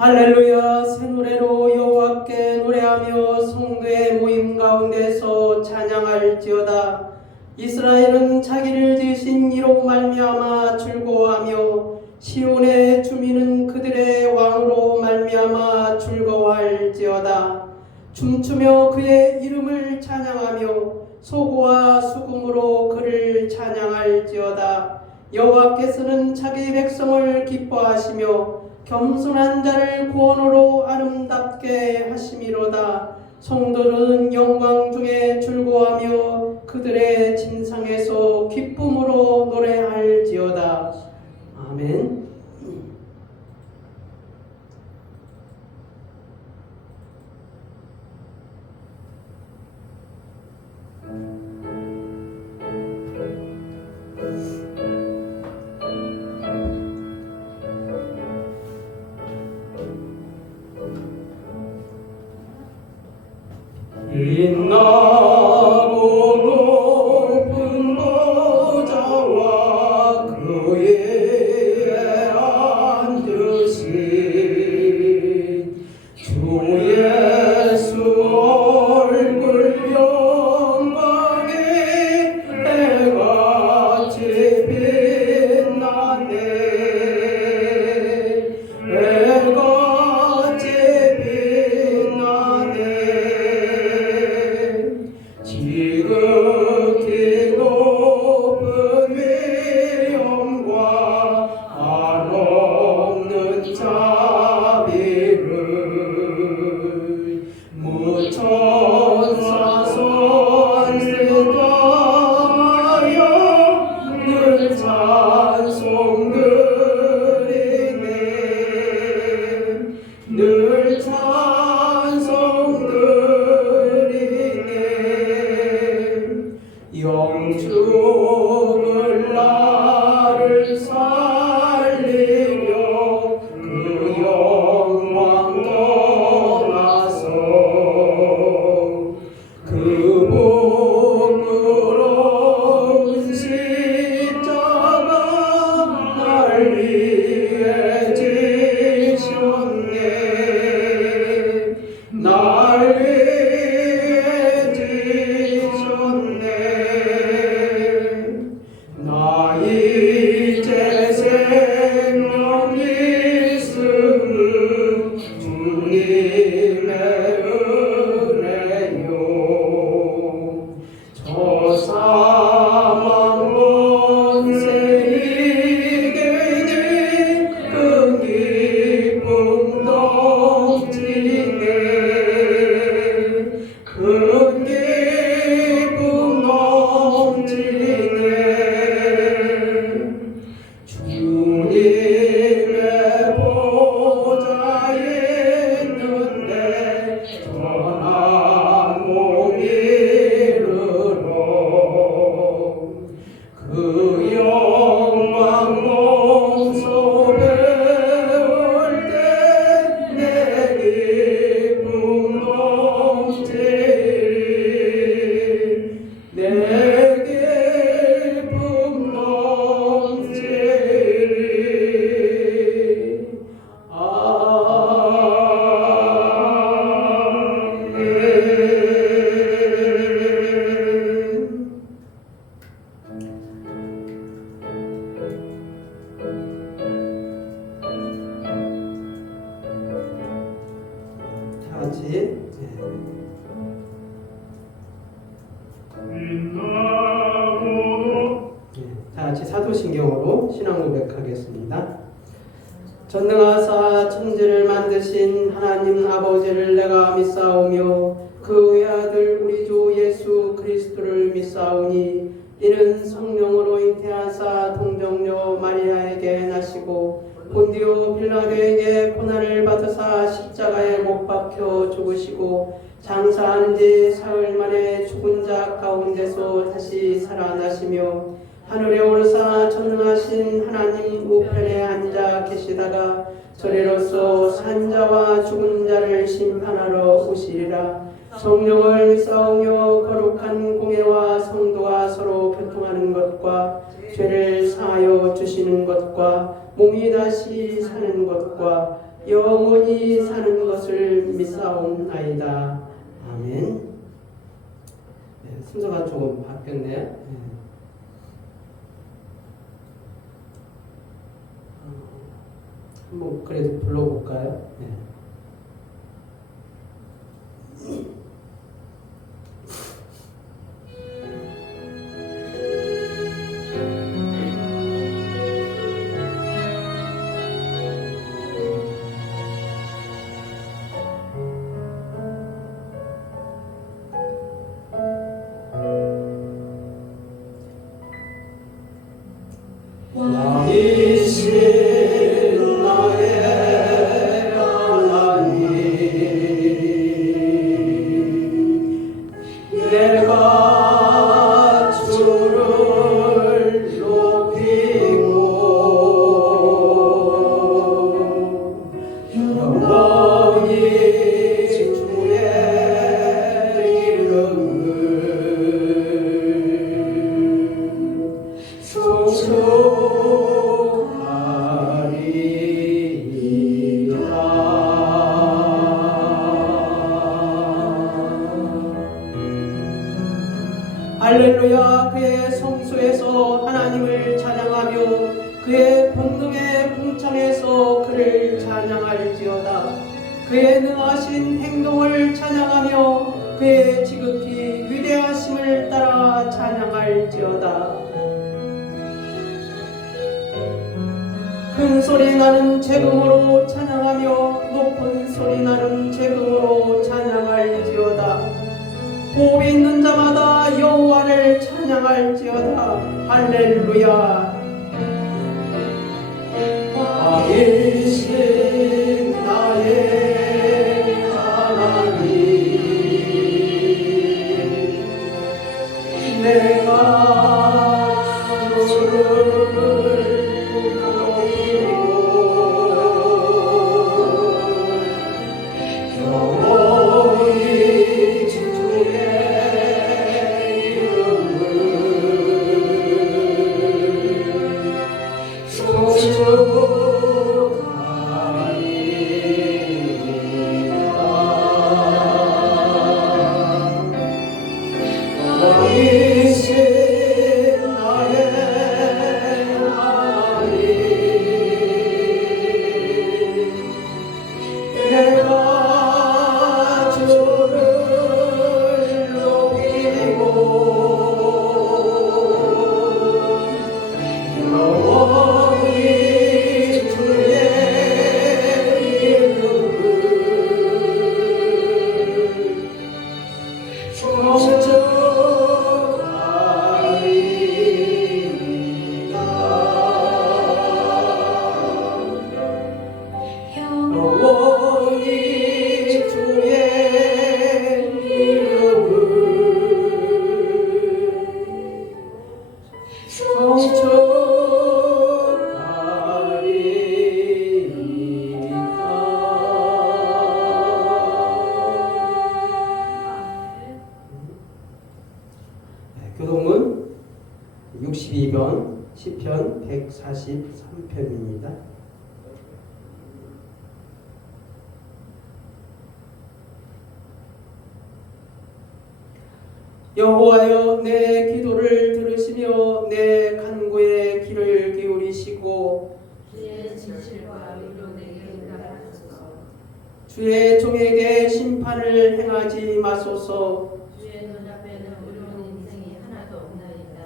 할렐루야. 새 노래로 여호와께 노래하며 성도의 모임 가운데서 찬양할지어다. 이스라엘은 자기를 지으신 이로 말미암아 즐거워하며 시온의 주민은 그들의 왕으로 말미암아 즐거워할지어다. 춤추며 그의 이름을 찬양하며 소고와 수금으로 그를 찬양할지어다. 여호와께서는 자기 백성을 기뻐하시며 겸손한 자를 구원으로 아름답게 하심이로다. 성도는 영광 중에 즐거워하며 그들의 진상에서 기쁨으로 노래할지어다. 아멘. 빛나고 높은 보좌와 그 위에 앉으신 주 예수 얼굴 영광이 해같이 빛나네. 해같이 빛나네. 지극히 높은 위엄과 한없는 자비를 무천사 선지자여 늘 찬송 드리네. 늘 찬송 드리네. 영축을 나를 살리며 그 영광 떠나서 그 부끄러운 십자가 날 위해 지셨네. 날 위해 지셨네. 나 이제 생명 있음 주님의 은혜요. 저 사망 원세 이기니 그 기쁨 넘치네. 큰 기쁨 넘치네. 주님의 보좌에 있는데 전한 몸 이르러 그 영광 몸소 배울 때 내 기쁨 넘치리. 내 기쁨 넘치리. 다 같이 다 같이 사도신경으로 신앙 고백하겠습니다. 전능하사 천지를 만드신 하나님 아버지를 내가 믿사오며 그 외아들 우리 주 예수 그리스도를 믿사오니 이는 성령으로 잉태하사 동정녀 마리아에게 나시고 본디오 빌라도에게 고난을 받으사 십자가에 못 박혀 죽으시고 장사한 지 사흘 만에 죽은 자 가운데서 다시 살아나시며 하늘에 오르사 전능하신 하나님 우편에 앉아 계시다가 저리로서 산 자와 죽은 자를 심판하러 오시리라. 성령을 믿사오며 거룩한 공예와 성도가 서로 교통하는 것과 죄를 사하여 주시는 것과 몸이 다시 사는 것과 영원히 사는 것을 믿사옵나이다. 아멘. 네, 순서가 조금 바뀌었네요. 한번 그래도 불러볼까요? 네. 왕이신 나의 하나님, 내가 주를 높이고 영원히 주의 이름을 할렐루야. 그의 성소에서 하나님을 찬양하며 그의 권능의 궁창에서 그를 찬양할지어다. 그의 능하신 행동을 찬양하며 그의 지극히 위대하심을 따라 찬양할지어다. 큰 소리 나는 재금으로 찬양하며 높은 소리 나는 재금으로 찬양할지어다. 호흡이 있는 자마다 여호와를 찬양할지어다. 할렐루야. 왕이신 나의 하나님, 내가 주를 높이고 영원히 주의 교동은 62번 시편 143편입니다. 여호와여, 내 기도를 들으시며 내 간구에 귀를 기울이시고 주의 진실과 의로 내게 응답하소서. 주의 종에게 심판을 행하지 마소서. 주의 눈앞에는 의로운 인생이 하나도 없나이다.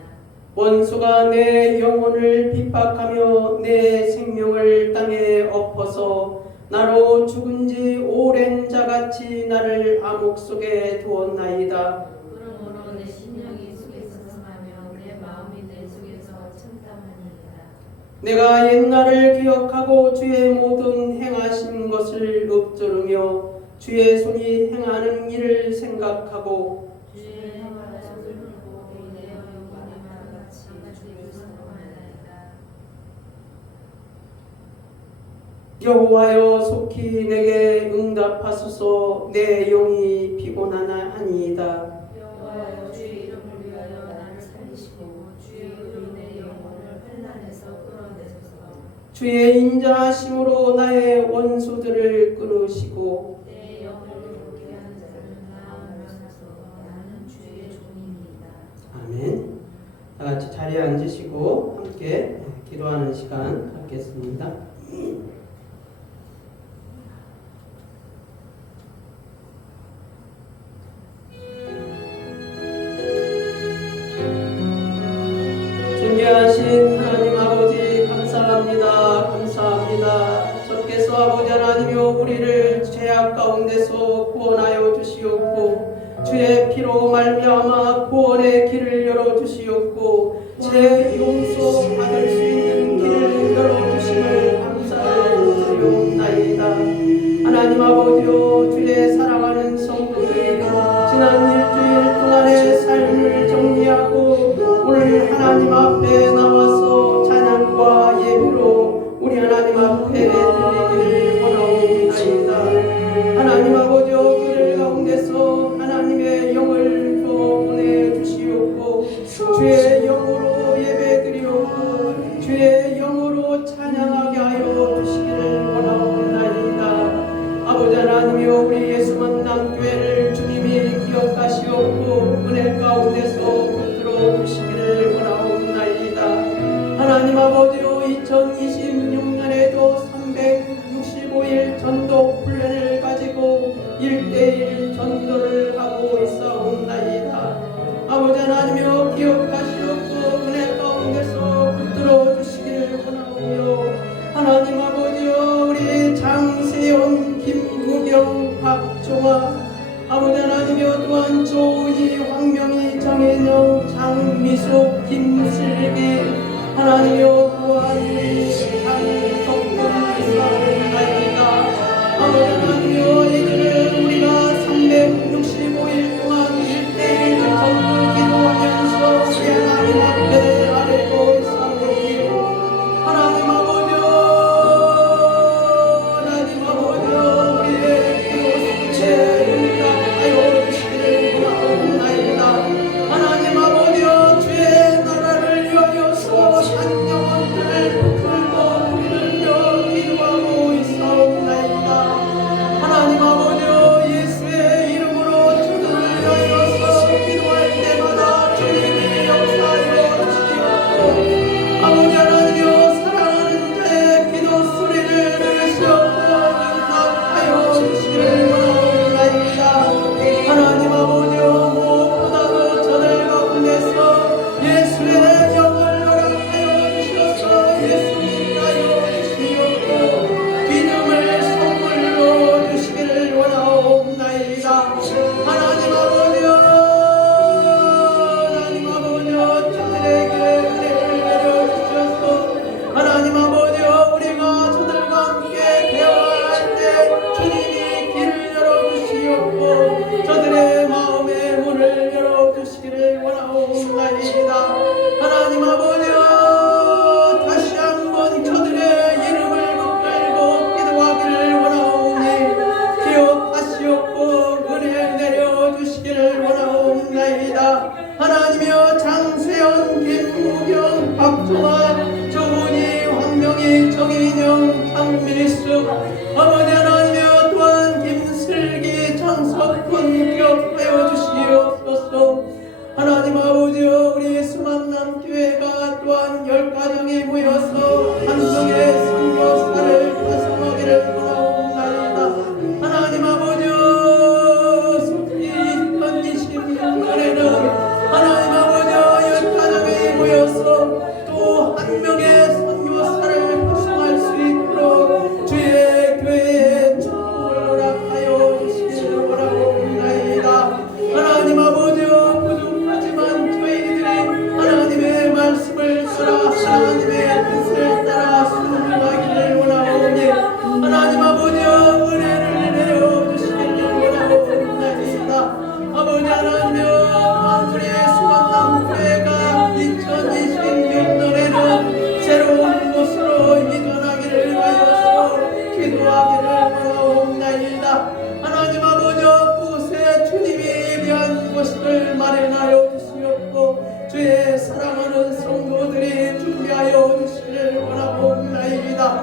원수가 내 영혼을 핍박하며 내 생명을 땅에 엎어서 나로 죽은 지 오랜 자같이 나를 암흑 속에 두었나이다. 그러므로 내 심령이 속에서 상하며 내 마음이 내 속에서 참담하니이다. 내가 옛날을 기억하고 주의 모든 행하신 것을 읊조르며 주의 손이 행하는 일을 생각하고 주의 행하는 속을 보고 내 영혼이 말같이 주를 선포하나이다. 여호와여, 속히 내게 응답하소서. 내 영이 피곤하나이다. 여호와여, 주의 이름을 위하여 나를 살리시고 주의 의로 내 영혼을 환난에서 끌어내소서. 주의 인자하심으로 나의 원수들을 끊으시고 내 영을 괴롭게 하는 자를 마음하소서. 나는 주의 종입니다. 아멘. 다 같이 자리에 앉으시고 함께 기도하는 시간 갖겠습니다. 존귀하신 하나님 아버지 감사합니다. 감사합니다. 주께서 아버지 하나님이여 우리를 죄악 가운데서 구원하여 주시옵고 주의 피로 말미암아 구원의 길을 열어주시옵고 죄 용서 받을 수 있는 길을 열어주심을 감사를 드리옵나이다. 하나님 아버지여 주의 사랑하는 성도들이 지난 일주일 동안의 삶을 정리하고 오늘 하나님 앞에 나와서 찬양과 예배로 우리 하나님 앞에 드리기를 원하옵나이다. 하나님 아버지여 그들 가운데서 하나님의 영을 주어 보내주시옵고 주의 영으로 예배드리옵고 주의 영으로 찬양하게 하여 주시기를 원하옵나이다. 아버지 하나님이여 우리 예수 만남 교회를 주님이 기억하시옵고 은혜 가운데서 붙들어 주시기를 원하옵나이다. 하나님 아버지여 2026년에도 365일 전도 훈련을 가지고 1:1 전도를 하고 있사옵나이다. 아버지 하나님이여 기억하시옵고 은혜 가운데서 붙들어 주시기를 원하오며 하나님 아버지여 우리 장세연, 김무경, 박종화 아버지 하나님이여 또한 조은희, 황명희, 정혜영, 장미숙, 김슬기 하나님이여 또한 우리 장석훈 이사옵나이다. 아버지 하나님이여 이들은 우리가 365일 동안 1:1 전도 기도하면서 하나님 앞에 아뢰고 있사오니 하나님 아버지여 우리의 기도 수치에 응답하여 주시기를 원하옵나이다. 하나님 아버지여 주의 나라를 위하여서 한 영혼들을 붙들고 부르며 기도하고 있사옵나이다. 하나님 아버지여 예수의 이름으로 주들을 위하여서 기도할 때마다 주님이 역사하여 주시옵고 아버지 하나님이여 사랑하는 자의 기도 소리를 들으시옵고 응답하여 주시기를 원하옵나이다. 하나님 아버지여 무엇보다도 저들 가운데서 예수의 영을 허락하여 주셔서 예수님하여 주시옵고 믿음을 선물로 주시기를 원하옵나이다. 하나님 아버지여 저들에게 은혜를 내려주셔서 하나님 아버지여 우리가 저들과 함께 대화할 때 주님이 길을 열어주시옵고 저들의 마음의 문을 열어주시기를 원하옵나이다. 하나님 아버지여 다시 한번 저들의 이름을 붙들고 기도하기를 원하오니 기억하시옵고 은혜 내려주시기를 원하옵나이다. 하나님이여 장세연, 김무경, 박종환, 조은희, 황명희, 정인영, 장미숙 아버지 하나님이여 또한 김슬기, 장석훈 기억하여 주시옵소서. 하나님 아버지여 우리 수만남 교회가 또한 10가정이 모여서 한동의 선교사를 파송하기를 원하옵나이다. 하나님 아버지여 속히 있던 26년에는 하나님 아버지여 10가정이 모여서 또 한 명의 선교사를 파송할 수 있도록 주의 교회에 축복을 허락하여 주시기를 원하옵나이다. 하나님 아버지여 부족하지만 저희들이 하나님의 말씀을 따라 하나님의 뜻을 따라 순종하기를 원하오니 하나님 아버지여 은혜를 내려주시기를 원하옵나이다. 아버지 하나님이여 우리의 수만남 교회가 2026년에는 새로운 곳으로 이전하기를 하여서 기도하기를 원하옵나이다. 하나님 아버지여 그곳에 주님이 예비한 곳을 마련하여 주시옵고 주의 사랑하는 성도들이 준비하여 주시기를 원하옵나이다.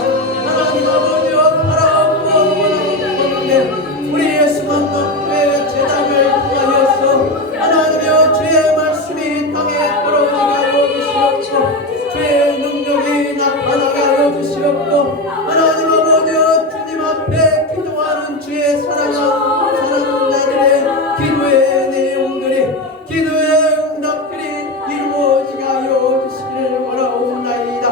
하나님 아버지여 사랑하고 원하는 우리 예수만 먹되 제단을 통하여서 하나님여 주의 말씀이 땅에 걸어오게 하여 주시옵고 주의 능력이 나타나게 하여 주시옵고 하나님 아버지여 주님 앞에 기도하는 주의 사랑하는 자들의 기도의 내용들이 기도의 응답들이 이루어지게 하여 주시기를 원하옵나이다.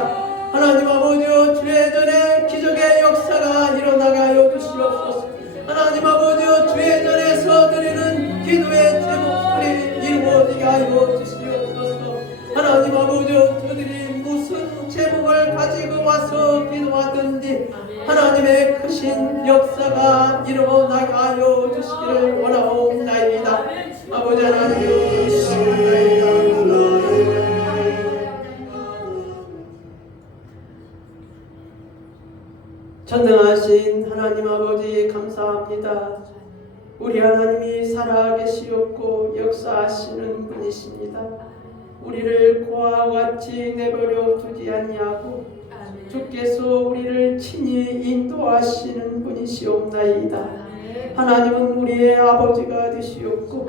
하나님 아버지여 주의 전에 기적의 역사가 일어나게 하여 주시옵소서. 하나님 아버지여 주의 전에서 드리는 기도의 제목들이 이루어지게 하여 주시옵소서. 하나님 아버지여 저들이 무슨 제목을 가지고 와서 기도하든지 하나님의 크신 역사가 일어나게 하여 주시기를 원하옵나이다. 아버지 하나님 전능하신 하나님 아버지 감사합니다. 우리 하나님이 살아계시옵고 역사하시는 분이십니다. 우리를 고아와 같이 내버려 두지 아니하고 주께서 우리를 친히 인도하시는 분이시옵나이다. 하나님은 우리의 아버지가 되시옵고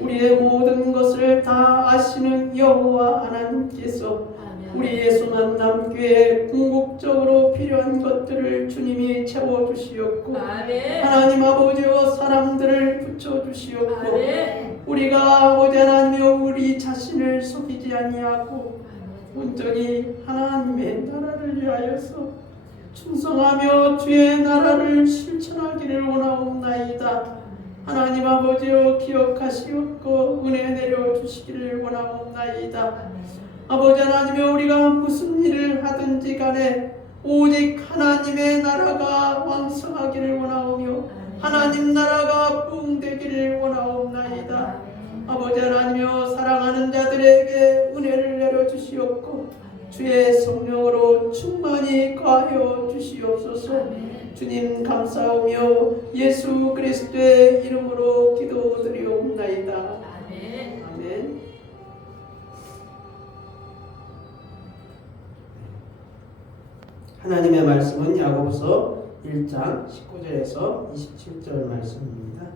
우리의 모든 것을 다 아시는 여호와 하나님께서 우리 예수만 남교회 궁극적으로 필요한 것들을 주님이 채워주시옵고 하나님 아버지와 사람들을 붙여주시옵고 우리가 아버지 하나님이여 우리 자신을 속이지 아니하고 온전히 하나님의 나라를 위하여서 충성하며 주의 나라를 실천하기를 원하옵나이다. 하나님 아버지여 기억하시옵고 은혜 내려주시기를 원하옵나이다. 아버지 하나님이여 우리가 무슨 일을 하든지 간에 오직 하나님의 나라가 왕성하기를 원하오며 하나님 나라가 부흥되기를 원하옵나이다. 아버지 하나님이여 사랑하는 자들에게 은혜를 내려주시옵고 주의 성령으로 충만히 거하여 주시옵소서. 주님 감사하며 예수 그리스도의 이름으로 기도드리옵나이다. 아멘. 하나님의 말씀은 야고보서 1장 19절에서 27절 말씀입니다.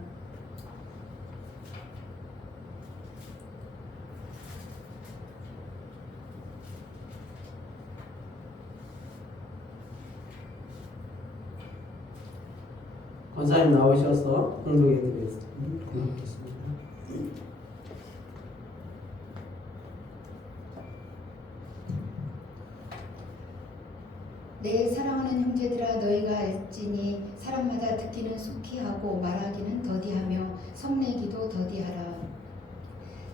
권사님 나오셔서 공독해 드리겠습니다. 내 사랑하는 형제들아 너희가 알지니 사람마다 듣기는 속히 하고 말하기는 더디하며 성내기도 더디하라.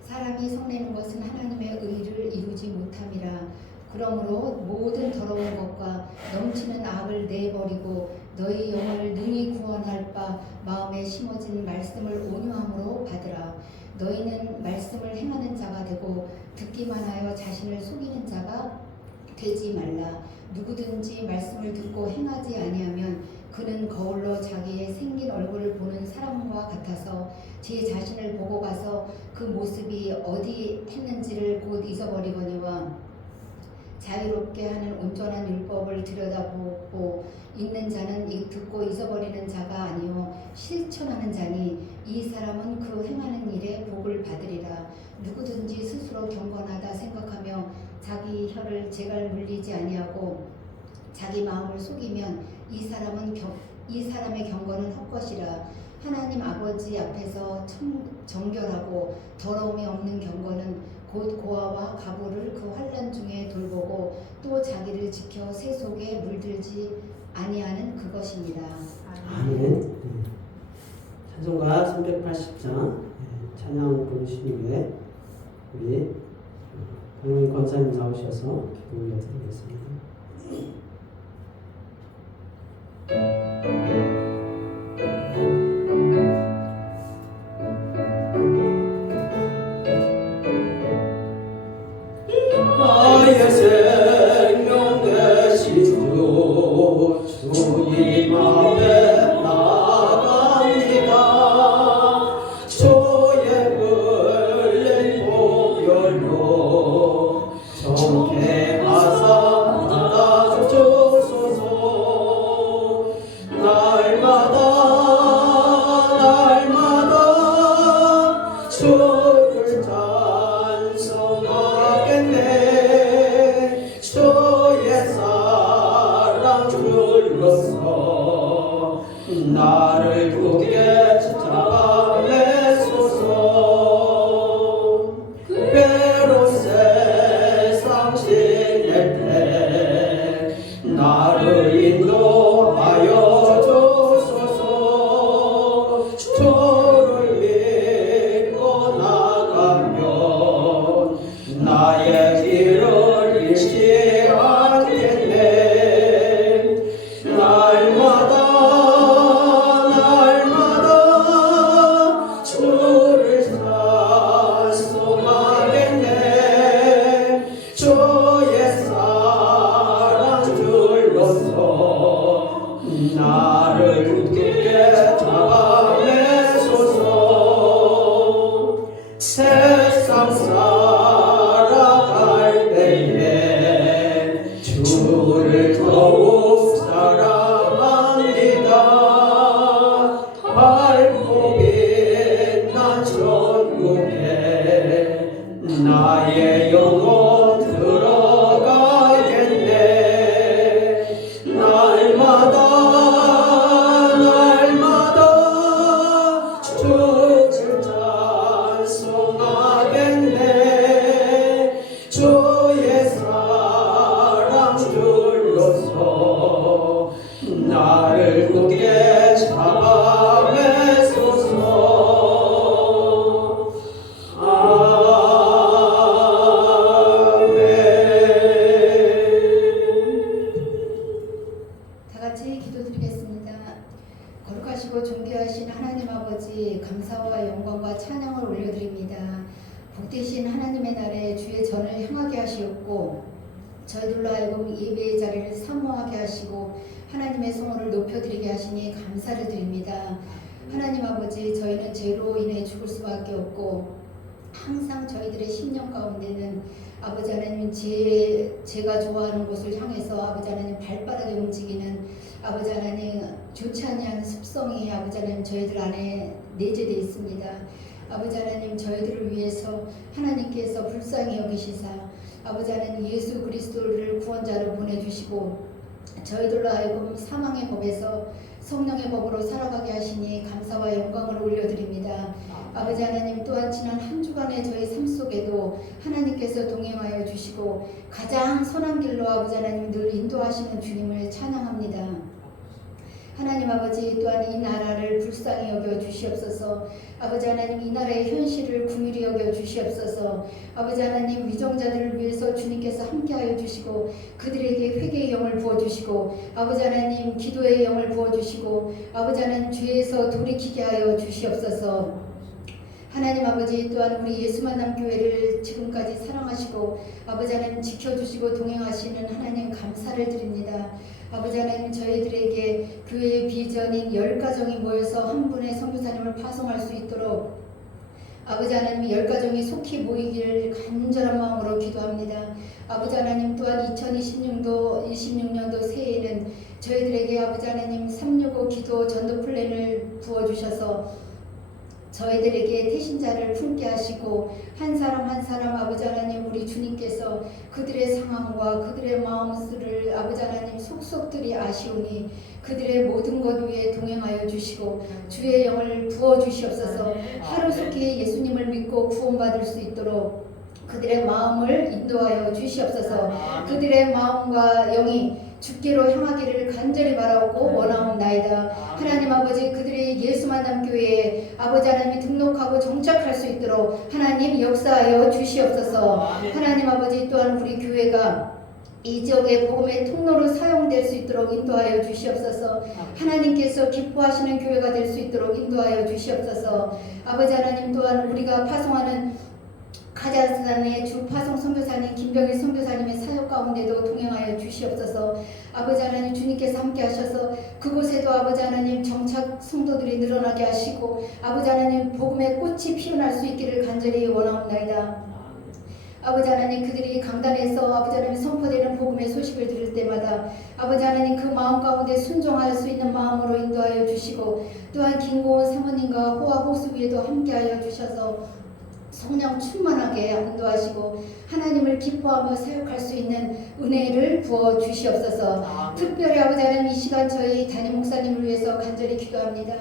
사람이 성내는 것은 하나님의 의를 이루지 못함이라. 그러므로 모든 더러운 것과 넘치는 악을 내버리고 너희 영혼을 능히 구원할 바 마음에 심어진 말씀을 온유함으로 받으라. 너희는 말씀을 행하는 자가 되고 듣기만 하여 자신을 속이는 자가 되지 말라. 누구든지 말씀을 듣고 행하지 아니하면 그는 거울로 자기의 생긴 얼굴을 보는 사람과 같아서 제 자신을 보고 가서 그 모습이 어디 했는지를 곧 잊어버리거니와 자유롭게 하는 온전한 율법을 들여다보고 있는 자는 듣고 잊어버리는 자가 아니요 실천하는 자니 이 사람은 그 행하는 일에 복을 받으리라. 누구든지 스스로 경건하다 생각하며 자기 혀를 제갈 물리지 아니하고 자기 마음을 속이면 이 사람의 경건은 헛것이라. 하나님 아버지 앞에서 정결하고 더러움이 없는 경건은 곧 고아와 가보를 그 환난 중에 돌보고 또 자기를 지켜 새 속에 물들지 아니하는 그것입니다. 아멘. 찬송가 380장 찬양 부르신 후에 우리 박명희 권사님 나오셔서 기도 올려드리겠습니다. 나의 생명 되신 주 주님 앞에 나아갑니다. 주의 흘린 보혈로 정케하사 줄로서 나를 굳게 잡아 매소서. 괴로운 세상 지낼 때 나를 인도하여 주소서. 주를 믿고 나가면 나의 길을 잃지 않겠네. 날마다 주를 찬송하겠네. 주의 사랑 줄로서 나를 굳게 잡아 매소서. 세상 살아갈 때에 주를 더욱 사랑합니다. 밝고 빛난 천국에 나의 영혼 들어가겠네. 날마다 주를 찬송하겠네. 주의 사랑 줄로서 나를 굳게 잡아 매소서. 아멘. 다 같이 기도드리겠습니다. 거룩하시고 존귀하신 하나님 아버지, 감사와 영광과 찬양을 올려드립니다. 복되신 하나님의 날에 주의 전을 향하게 하시었고 저희들로 하여금 예배의 자리를 사모하게 하시고 하나님의 성호를 높여드리게 하시니 감사를 드립니다. 하나님 아버지, 저희는 죄로 인해 죽을 수밖에 없고 항상 저희들의 심령 가운데는 아버지 하나님 제가 좋아하는 곳을 향해서 아버지 하나님 발빠르게 움직이는 아버지 하나님 좋지 아니한 습성이 아버지 하나님 저희들 안에 내재되어 있습니다. 아버지 하나님 저희들을 위해서 하나님께서 불쌍히 여기시사 아버지 하나님 예수 그리스도를 구원자로 보내주시고 저희들로 하여금 사망의 법에서 성령의 법으로 살아가게 하시니 감사와 영광을 올려드립니다. 아버지 하나님 또한 지난 한 주간의 저희 삶 속에도 하나님께서 동행하여 주시고 가장 선한 길로 아버지 하나님 늘 인도하시는 주님을 찬양합니다. 하나님 아버지 또한 이 나라를 불쌍히 여겨 주시옵소서. 아버지 하나님 이 나라의 현실을 긍휼히 여겨 주시옵소서. 아버지 하나님 위정자들을 위해서 주님께서 함께하여 주시고 그들에게 회개의 영을 부어주시고 아버지 하나님 기도의 영을 부어주시고 아버지 하나님 죄에서 돌이키게 하여 주시옵소서. 하나님 아버지 또한 우리 예수만남 교회를 지금까지 사랑하시고 아버지 하나님 지켜주시고 동행하시는 하나님 감사를 드립니다. 아버지 하나님 저희들에게 교회의 비전인 10가정이 모여서 한 분의 선교사님을 파송할 수 있도록 아버지 하나님 10가정이 속히 모이기를 간절한 마음으로 기도합니다. 아버지 하나님 또한 2026년도 새해에는 저희들에게 아버지 하나님 365 기도 전도 플랜을 부어주셔서 저희들에게 태신자를 품게 하시고 한 사람 한 사람 아버지 하나님 우리 주님께서 그들의 상황과 그들의 마음을 아버지 하나님 속속들이 아시오니 그들의 모든 것 위에 동행하여 주시고 주의 영을 부어주시옵소서. 하루속히 예수님을 믿고 구원받을 수 있도록 그들의 마음을 인도하여 주시옵소서. 그들의 마음과 영이 주께로 향하기를 간절히 바라고 원하옵나이다. 하나님 아버지 그들의 예수만남 교회에 아버지 하나님이 등록하고 정착할 수 있도록 하나님 역사하여 주시옵소서. 하나님 아버지 또한 우리 교회가 이 지역의 복음의 통로로 사용될 수 있도록 인도하여 주시옵소서. 하나님께서 기뻐하시는 교회가 될 수 있도록 인도하여 주시옵소서. 아버지 하나님 또한 우리가 파송하는 카자흐스탄의 주 파송 선교사님 김병일 선교사님의 사역 가운데도 동행하여 주시옵소서. 아버지 하나님 주님께서 함께 하셔서 그곳에도 아버지 하나님 정착 성도들이 늘어나게 하시고 아버지 하나님 복음의 꽃이 피어날 수 있기를 간절히 원하옵나이다. 아버지 하나님 그들이 강단에서 아버지 하나님 선포되는 복음의 소식을 들을 때마다 아버지 하나님 그 마음 가운데 순종할 수 있는 마음으로 인도하여 주시고 또한 김고은 사모님과 호화 호수 위에도 함께하여 주셔서 성령 충만하게 인도하시고 하나님을 기뻐하며 사역할 수 있는 은혜를 부어 주시옵소서. 특별히 아버지 하나님 이 시간 저희 담임 목사님을 위해서 간절히 기도합니다.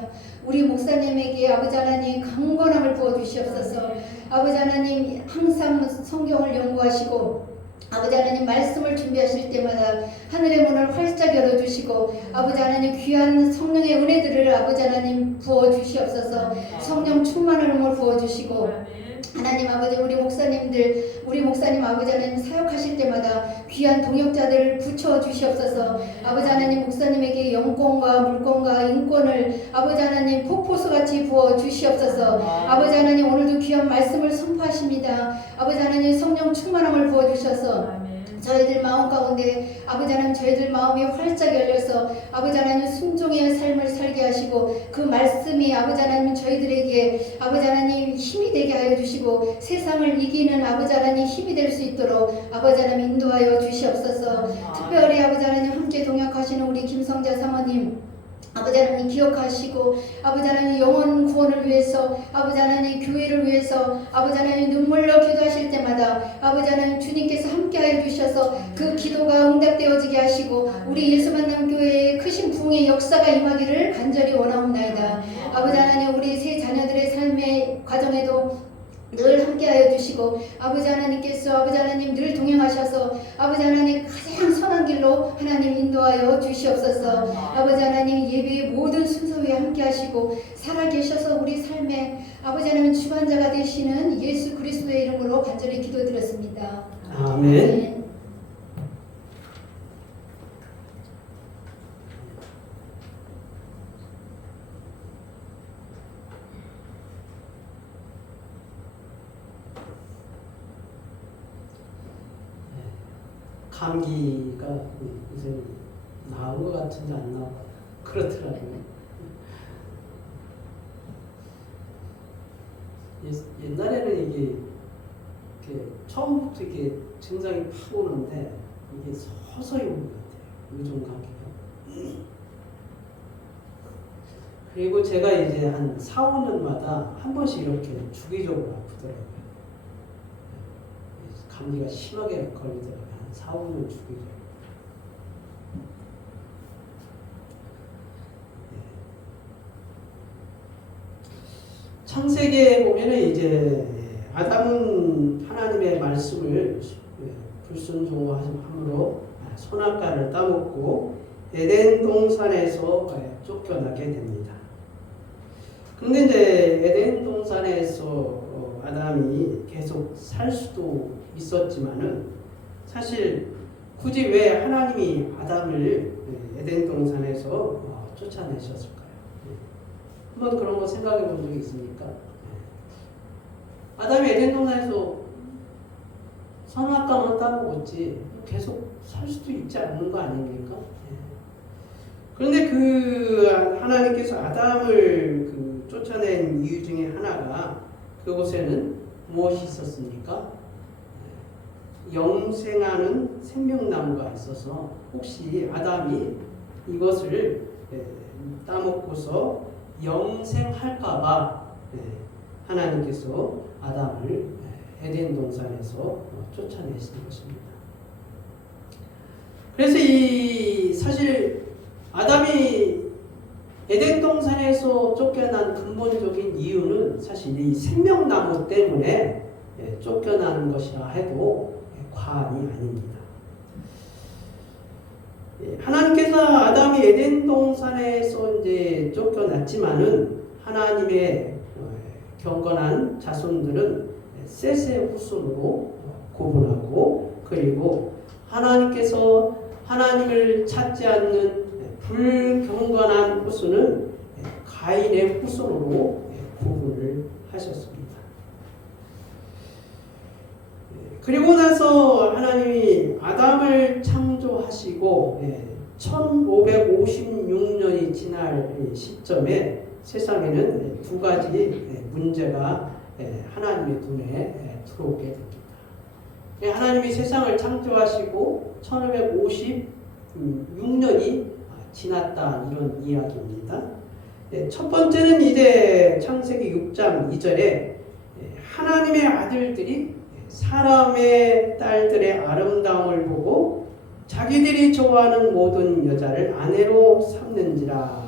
우리 목사님에게 아버지 하나님 강건함을 부어 주시옵소서. 아버지 하나님 항상 성경을 연구하시고 아버지 하나님 말씀을 준비하실 때마다 하늘의 문을 활짝 열어주시고 아버지 하나님 귀한 성령의 은혜들을 아버지 하나님 부어주시옵소서. 성령 충만함을 부어주시고 하나님 아버지 우리 목사님 아버지 하나님 사역하실 때마다 귀한 동역자들을 붙여주시옵소서. 아버지 하나님 목사님에게 영권과 물권과 인권을 아버지 하나님 폭포수같이 부어주시옵소서. 아버지 하나님 오늘도 귀한 말씀을 선포하십니다. 아버지 하나님 성령 충만함을 부어주셔서 저희들 마음 가운데 아버지 하나님 저희들 마음이 활짝 열려서 아버지 하나님 순종의 삶을 살게 하시고 그 말씀이 아버지 하나님 저희들에게 아버지 하나님 힘이 되게 하여 주시고 세상을 이기는 아버지 하나님 힘이 될 수 있도록 아버지 하나님 인도하여 주시옵소서. 특별히 아버지 하나님 함께 동역하시는 우리 김성자 사모님 아버지 하나님 기억하시고 아버지 하나님 영혼 구원을 위해서 아버지 하나님 교회를 위해서 아버지 하나님 눈물로 기도하실 때마다 아버지 하나님 주님께서 함께하여 주셔서 그 기도가 응답되어지게 하시고 우리 예수만남교회의 크신 부흥의 역사가 임하기를 간절히 원하옵나이다. 아버지 하나님 우리 세 자녀들의 삶의 과정에도 늘 함께하여 주시고 아버지 하나님께서 아버지 하나님 늘 동행하셔서 아버지 하나님 가장 선한 길로 하나님 인도하여 주시옵소서. 아버지 하나님 예배의 모든 순서 위에 함께하시고 살아계셔서 우리 삶에 아버지 하나님 주관자가 되시는 예수 그리스도의 이름으로 간절히 기도드렸습니다. 아멘. 감기가 요새 나은 것 같은데 안 나와 그렇더라고요. 옛날에는 이게 처음부터 이게 증상이 팍 오는데 이게 서서히 오는 것 같아요. 요즘 감기가. 그리고 제가 이제 한 4, 5년마다 한 번씩 이렇게 주기적으로 아프더라고요. 감기가 심하게 걸리더라고요. 4, 5년 주기적으로. 창세기에 보면은 이제 아담은 하나님의 말씀을 불순종함으로 선악과를 따먹고 에덴 동산에서 쫓겨나게 됩니다. 그런데 이제 에덴 동산에서 아담이 계속 살 수도 있었지만은 사실 굳이 왜 하나님이 아담을 에덴 동산에서 쫓아내셨을까요? 한번 그런 거 생각해 본 적이 있습니까? 아담이 에덴 동산에서 선악과만 따먹었지 계속 살 수도 있지 않는 거 아닙니까? 그런데 그 하나님께서 아담을 쫓아낸 이유 중에 하나가 그곳에는 무엇이 있었습니까? 영생하는 생명나무가 있어서 혹시 아담이 이것을 따먹고서 영생할까봐 하나님께서 아담을 에덴 동산에서 쫓아내신 것입니다. 그래서 이 사실 아담이 에덴 동산에서 쫓겨난 근본적인 이유는 사실 이 생명나무 때문에 쫓겨나는 것이라 해도 과언이 아닙니다. 하나님께서 아담이 에덴 동산에서 이제 쫓겨났지만은 하나님의 경건한 자손들은 셋의 후손으로 구분하고 그리고 하나님께서 하나님을 찾지 않는 불경건한 후손은 가인의 후손으로 구분을 하셨습니다. 그리고 나서 하나님이 아담을 창조하시고 1556년이 지날 시점에 세상에는 두 가지 문제가 하나님의 눈에 들어오게 됩니다. 하나님이 세상을 창조하시고 1556년이 지났다 이런 이야기입니다. 첫 번째는 이제 창세기 6장 2절에 하나님의 아들들이 사람의 딸들의 아름다움을 보고 자기들이 좋아하는 모든 여자를 아내로 삼는지라.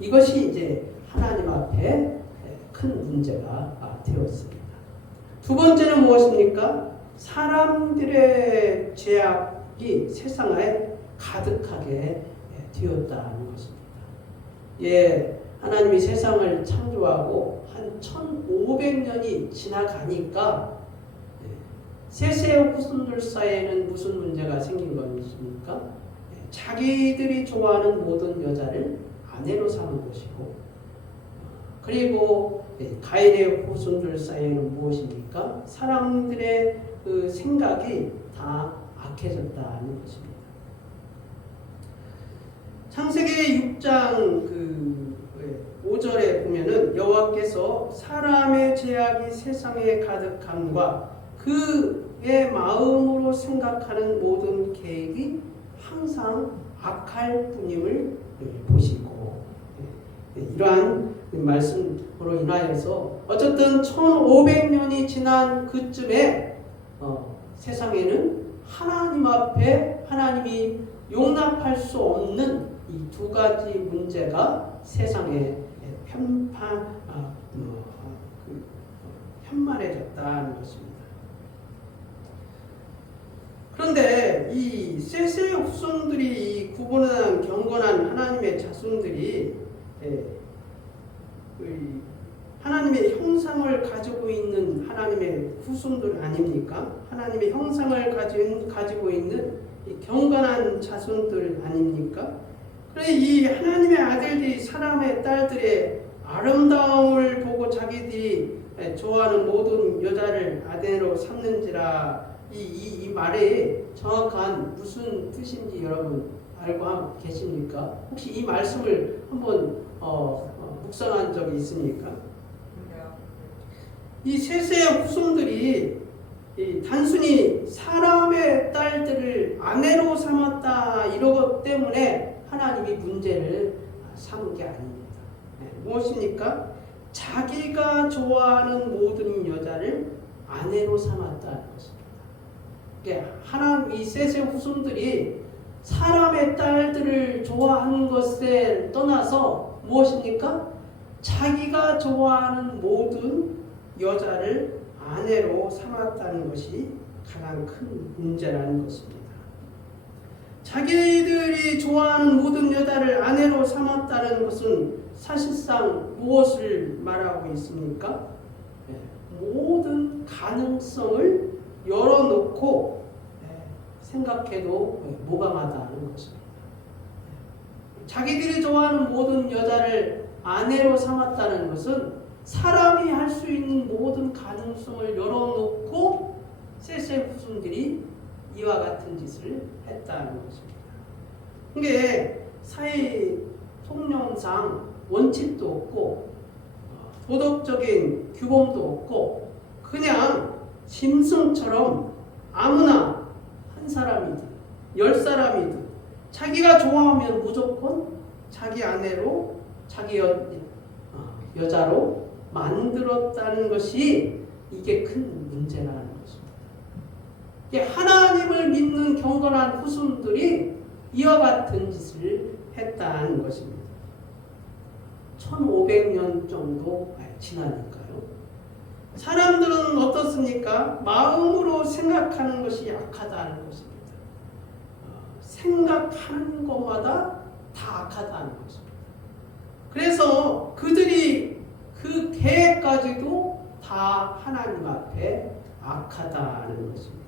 이것이 이제 하나님 앞에 큰 문제가 되었습니다. 두 번째는 무엇입니까? 사람들의 죄악이 세상에 가득하게 되었다는 것입니다. 하나님이 세상을 창조하고 한 1500년이 지나가니까 세세 후손들 사이에는 무슨 문제가 생긴 것입니까? 자기들이 좋아하는 모든 여자를 아내로 삼은 것이고, 그리고 가인의 후손들 사이에는 무엇입니까? 사람들의 그 생각이 다 악해졌다는 것입니다. 창세기 6장 5절에 보면은 여호와께서 사람의 죄악이 세상에 가득함과 그의 마음으로 생각하는 모든 계획이 항상 악할 뿐임을 보시고, 이러한 말씀으로 인하여서 어쨌든 1500년이 지난 그쯤에 세상에는 하나님 앞에 하나님이 용납할 수 없는 이 두 가지 문제가 세상에 편만해졌다는 것입니다. 그런데 이 세세 후손들이 구분한 경건한 하나님의 자손들이 하나님의 형상을 가지고 있는 하나님의 후손들 아닙니까? 하나님의 형상을 가지고 있는 이 경건한 자손들 아닙니까? 그래, 이 하나님의 아들들이 사람의 딸들의 아름다움을 보고 자기들이 좋아하는 모든 여자를 아내로 삼는지라. 이 말의 정확한 무슨 뜻인지 여러분 알고 계십니까? 혹시 이 말씀을 한번 묵상한 적이 있습니까? 이 세세의 후손들이 단순히 사람의 딸들을 아내로 삼았다 이러것 때문에 하나님이 문제를 삼은 게 아닙니다. 무엇입니까? 자기가 좋아하는 모든 여자를 아내로 삼았다는 것입니다. 하나님 이 세세 후손들이 사람의 딸들을 좋아하는 것에 떠나서 무엇입니까? 자기가 좋아하는 모든 여자를 아내로 삼았다는 것이 가장 큰 문제라는 것입니다. 자기들이 좋아하는 모든 여자를 아내로 삼았다는 것은 사실상 무엇을 말하고 있습니까? 모든 가능성을 열어놓고 생각해도 무방하다는 것입니다. 자기들이 좋아하는 모든 여자를 아내로 삼았다는 것은 사람이 할 수 있는 모든 가능성을 열어놓고 세세 후손들이 이와 같은 짓을 했다는 것입니다. 이게 사회 통념상 원칙도 없고 도덕적인 규범도 없고 그냥 짐승처럼 아무나 한 사람이든 10사람이든 자기가 좋아하면 무조건 자기 아내로 자기 여자로 만들었다는 것이 이게 큰 문제라는 것입니다. 하나님을 믿는 경건한 후손들이 이와 같은 짓을 했다는 것입니다. 1500년 정도 지나니까요. 사람들은 어떻습니까? 마음으로 생각하는 것이 약하다는 것입니다. 생각하는 것마다 다 악하다는 것입니다. 그래서 그들이 그 계획까지도 다 하나님 앞에 악하다는 것입니다.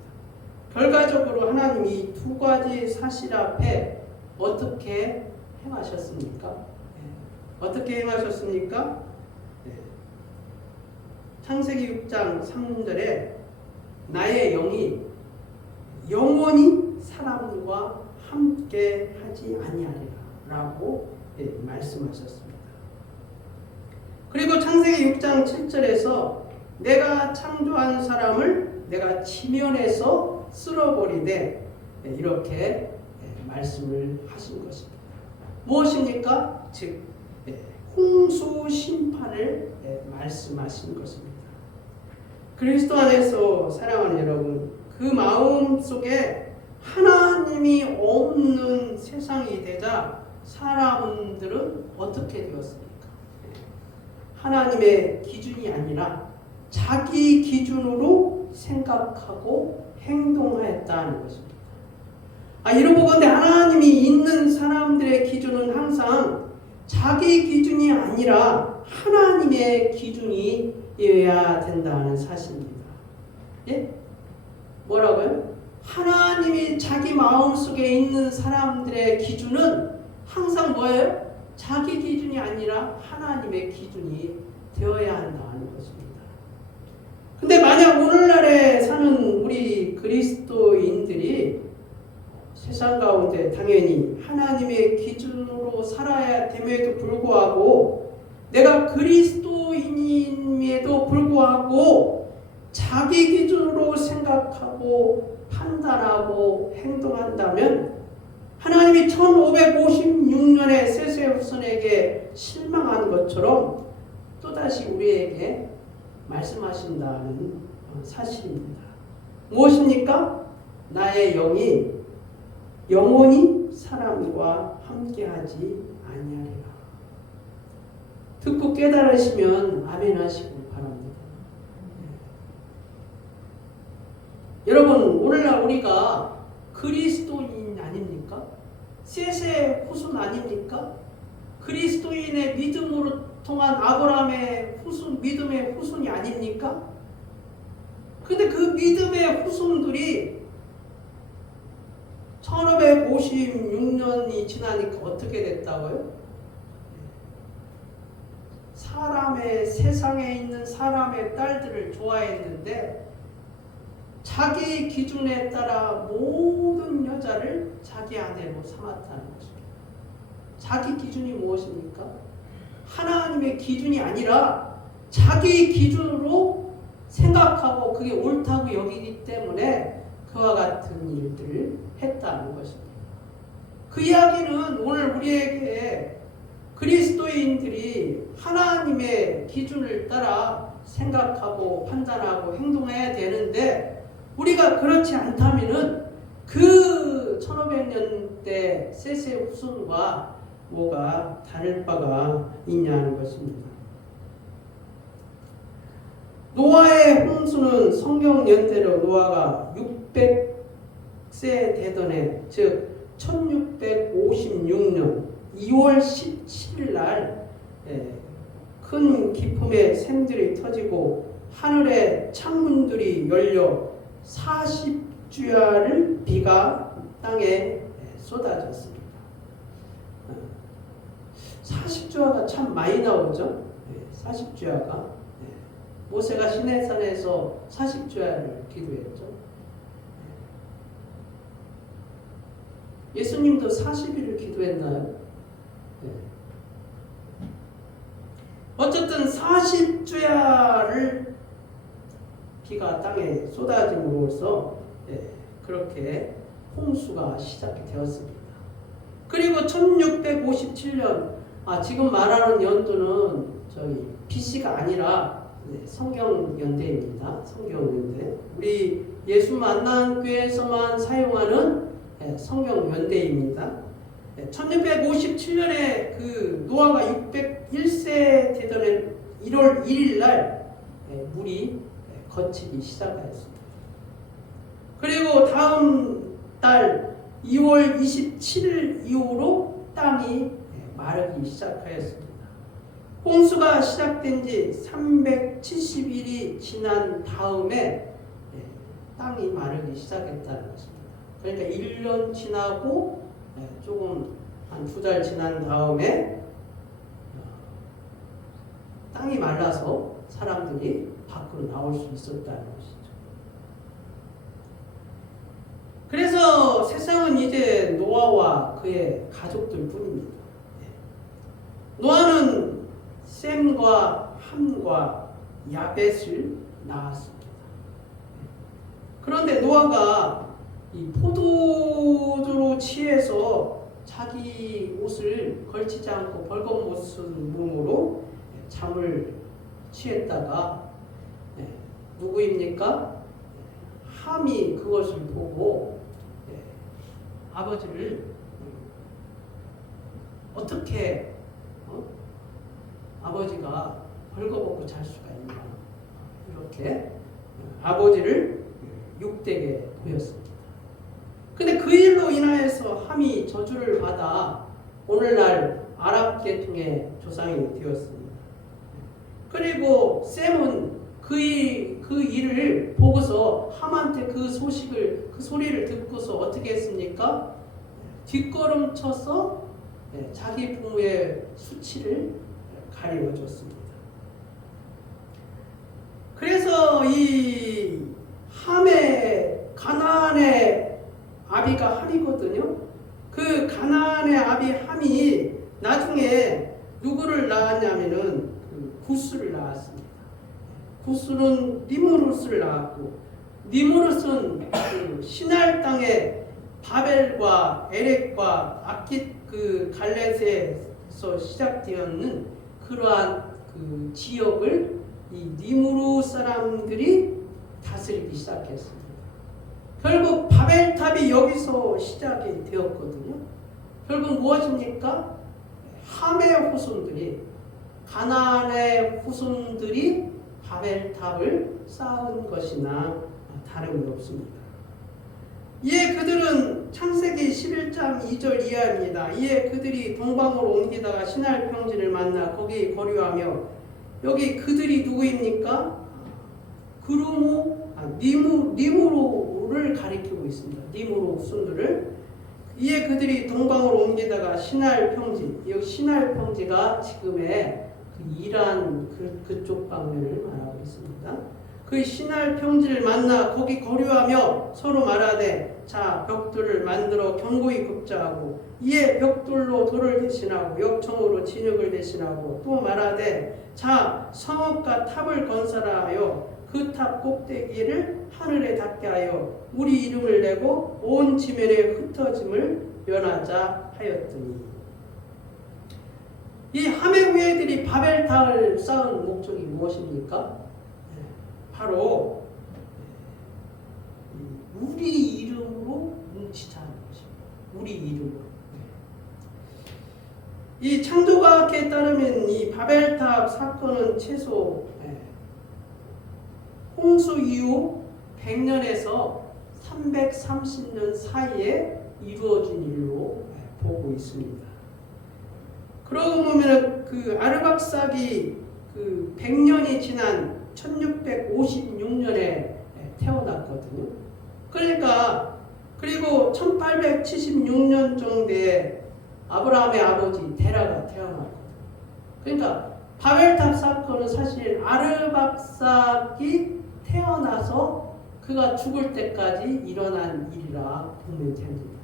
결과적으로 하나님이 두 가지 사실 앞에 어떻게 행하셨습니까? 어떻게 행하셨습니까? 창세기 6장 3절에 나의 영이 영원히 사람과 함께 하지 아니하리라 라고 말씀하셨습니다. 그리고 창세기 6장 7절에서 내가 창조한 사람을 내가 지면에서 쓸어버리되 이렇게 말씀을 하신 것입니다. 무엇입니까? 즉 홍수 심판을 말씀하신 것입니다. 그리스도 안에서 사랑하는 여러분, 그 마음 속에 하나님이 없는 세상이 되자 사람들은 어떻게 되었습니까? 하나님의 기준이 아니라 자기 기준으로 생각하고 행동하였다는 것입니다. 이러보건대 하나님이 있는 사람들의 기준은 항상 자기 기준이 아니라 하나님의 기준이어야 된다는 사실입니다. 예? 뭐라고요? 하나님이 자기 마음속에 있는 사람들의 기준은 항상 뭐예요? 자기 기준이 아니라 하나님의 기준이 되어야 한다는 것입니다. 근데 만약 오늘날에 사는 우리 그리스도인들이 세상 가운데 당연히 하나님의 기준으로 살아야 됨에도 불구하고 내가 그리스도인임에도 불구하고 자기 기준으로 생각하고 판단하고 행동한다면 하나님이 1556년에 세세후손에게 실망한 것처럼 또다시 우리에게 말씀하신다는 사실입니다. 무엇입니까? 나의 영이 영원히 사람과 함께하지 아니하리라. 듣고 깨달으시면 아멘 하시고 바랍니다. 여러분, 오늘날 우리가 그리스도인 아닙니까? 셋의 후손 아닙니까? 그리스도인의 믿음으로 통한 아브라함의 후손, 믿음의 후손이 아닙니까? 근데 그 믿음의 후손들이 1556년이 지나니까 어떻게 됐다고요? 세상에 있는 사람의 딸들을 좋아했는데 자기 기준에 따라 모든 여자를 자기 아내로 삼았다는 것입니다. 자기 기준이 무엇입니까? 하나님의 기준이 아니라 자기 기준으로 생각하고 그게 옳다고 여기기 때문에 그와 같은 일들을 했다는 것입니다. 그 이야기는 오늘 우리에게 그리스도인들이 하나님의 기준을 따라 생각하고 판단하고 행동해야 되는데 우리가 그렇지 않다면은 그 1500년대 셋의 후손과 뭐가 다를 바가 있냐는 것입니다. 노아의 홍수는 성경 연대로 노아가 600세 되던 해, 즉 1656년 2월 17일 날 큰 기품의 샘들이 터지고 하늘의 창문들이 열려 40주야를 비가 땅에 쏟아졌습니다. 40주야가 참 많이 나오죠. 40주야가 모세가 시내산에서 40주야를 기도했죠. 예수님도 40일을 기도했나요? 어쨌든 40주야를 비가 땅에 쏟아짐으로써 그렇게 홍수가 시작이 되었습니다. 그리고 1657년, 지금 말하는 연도는 저희 BC가 아니라 성경 연대입니다. 성경 연대. 우리 예수 만난 교회에서만 사용하는 성경 연대입니다. 1657년에 그 노아가 601세 되던 1월 1일 날 물이 거치기 시작하였습니다. 그리고 다음 달 2월 27일 이후로 땅이 마르기 시작하였습니다. 홍수가 시작된 지 370일이 지난 다음에 땅이 마르기 시작했다는 것입니다. 그러니까 1년 지나고 조금 한 2달 지난 다음에 땅이 말라서 사람들이 밖으로 나올 수 있었다는 것이죠. 그래서 세상은 이제 노아와 그의 가족들 뿐입니다. 노아는 셈과 함과 야벳을 낳았습니다. 그런데 노아가 이 포도주로 취해서 자기 옷을 걸치지 않고 벌거벗은 몸으로 잠을 취했다가 누구입니까? 함이 그것을 보고 아버지를 어떻게 아버지가 벌거벗고 잘 수가 있나, 이렇게 아버지를 욕되게 보였습니다. 근데 그 일로 인하여서 함이 저주를 받아 오늘날 아랍 계통의 조상이 되었습니다. 그리고 셈은 그 일을 보고서 함한테 그 소리를 듣고서 어떻게 했습니까? 뒷걸음쳐서 자기 부모의 수치를 가리워줬습니다. 그래서 이 함의 가나안의 아비가 함이거든요. 그 가나안의 아비 함이 나중에 누구를 낳았냐면은 구스를 낳았습니다. 구스는 니무롯을 낳았고, 니무롯은 그 시날 땅의 바벨과 에렉과 아킷 그 갈렛에서 시작되었는 그러한 그 지역을 이 니무롯 사람들이 다스리기 시작했습니다. 결국 바벨탑이 여기서 시작이 되었거든요. 결국 무엇입니까? 함의 후손들이, 가나안의 후손들이 바벨탑을 쌓은 것이나 다름이 없습니다. 이에 그들은 창세기 11장 2절 이하입니다. 이에 그들이 동방으로 옮기다가 시날 평지를 만나 거기 거류하며, 여기 그들이 누구입니까? 니무로를 가리키고 있습니다. 니무로 후손들을. 이에 그들이 동방으로 옮기다가 시날 평지, 여기 시날 평지가 지금의 그 이란 그쪽 방면을 말하고 있습니다. 그 시날 평지를 만나 거기 거류하며 서로 말하되, 자 벽돌을 만들어 견고히 굽자하고, 이에 벽돌로 돌을 대신하고 역청으로 진흙을 대신하고, 또 말하되 자 성읍과 탑을 건설하여 그 탑 꼭대기를 하늘에 닿게 하여 우리 이름을 내고 온 지면에 흩어짐을 면하자 하였더니, 이 함의 후예들이 바벨탑을 쌓은 목적이 무엇입니까? 바로 우리 이름으로 뭉치자는 것입니다. 우리 이름으로. 이 창조과학에 따르면 이 바벨탑 사건은 최소 홍수 이후 100년에서 330년 사이에 이루어진 일로 보고 있습니다. 그러고 보면 그 아르박삭이 그 100년이 지난 1656년에 태어났거든요. 그러니까 그리고 1876년 정도에 아브라함의 아버지 데라가 태어났거든요. 그러니까 바벨탑 사건은 사실 아르박삭이 태어나서 그가 죽을 때까지 일어난 일이라 보면 됩니다.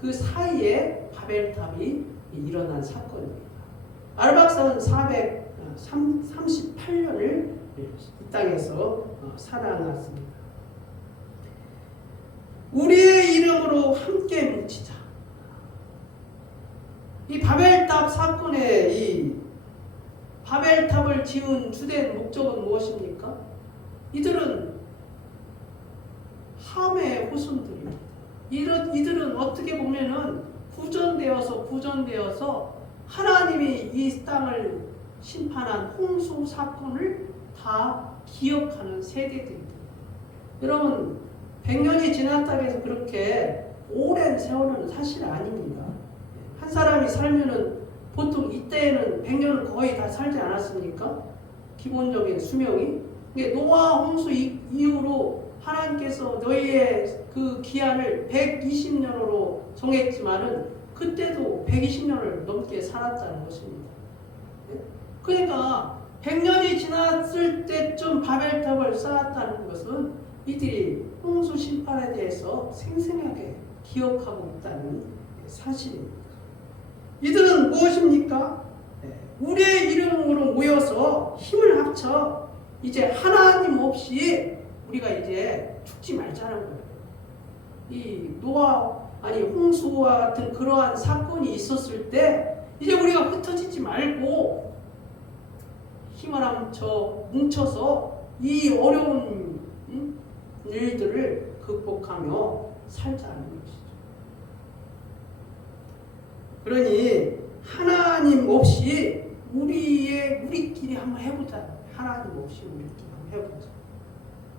그 사이에 바벨탑이 일어난 사건입니다. 아르박삭은 438년을 이 땅에서 살아났습니다. 우리의 이름으로 함께 뭉치자. 이 바벨탑 사건의 이 바벨탑을 지은 주된 목적은 무엇입니까? 이들은 함의 후손들입니다. 이들은 어떻게 보면은 구전되어서 하나님이 이 땅을 심판한 홍수 사건을 다 기억하는 세대들입니다. 여러분, 100년이 지났다고 해서 그렇게 오랜 세월은 사실 아닙니다. 한 사람이 살면은 보통 이때에는 100년을 거의 다 살지 않았습니까? 기본적인 수명이. 노아 홍수 이후로 하나님께서 너희의 그 기한을 120년으로 정했지만은 그때도 120년을 넘게 살았다는 것입니다. 그러니까 100년이 지났을 때쯤 바벨탑을 쌓았다는 것은 이들이 홍수 심판에 대해서 생생하게 기억하고 있다는 사실입니다. 이들은 무엇입니까? 우리의 이름으로 모여서 힘을 합쳐 이제 하나님 없이 우리가 이제 죽지 말자는 거예요. 이 홍수와 같은 그러한 사건이 있었을 때 이제 우리가 흩어지지 말고 힘을 합쳐 뭉쳐서 이 어려운 일들을 극복하며 살자는 것이죠. 그러니 하나님 없이 우리끼리 한번 해보자. 하나님 없이 우리끼리 한번 해보자.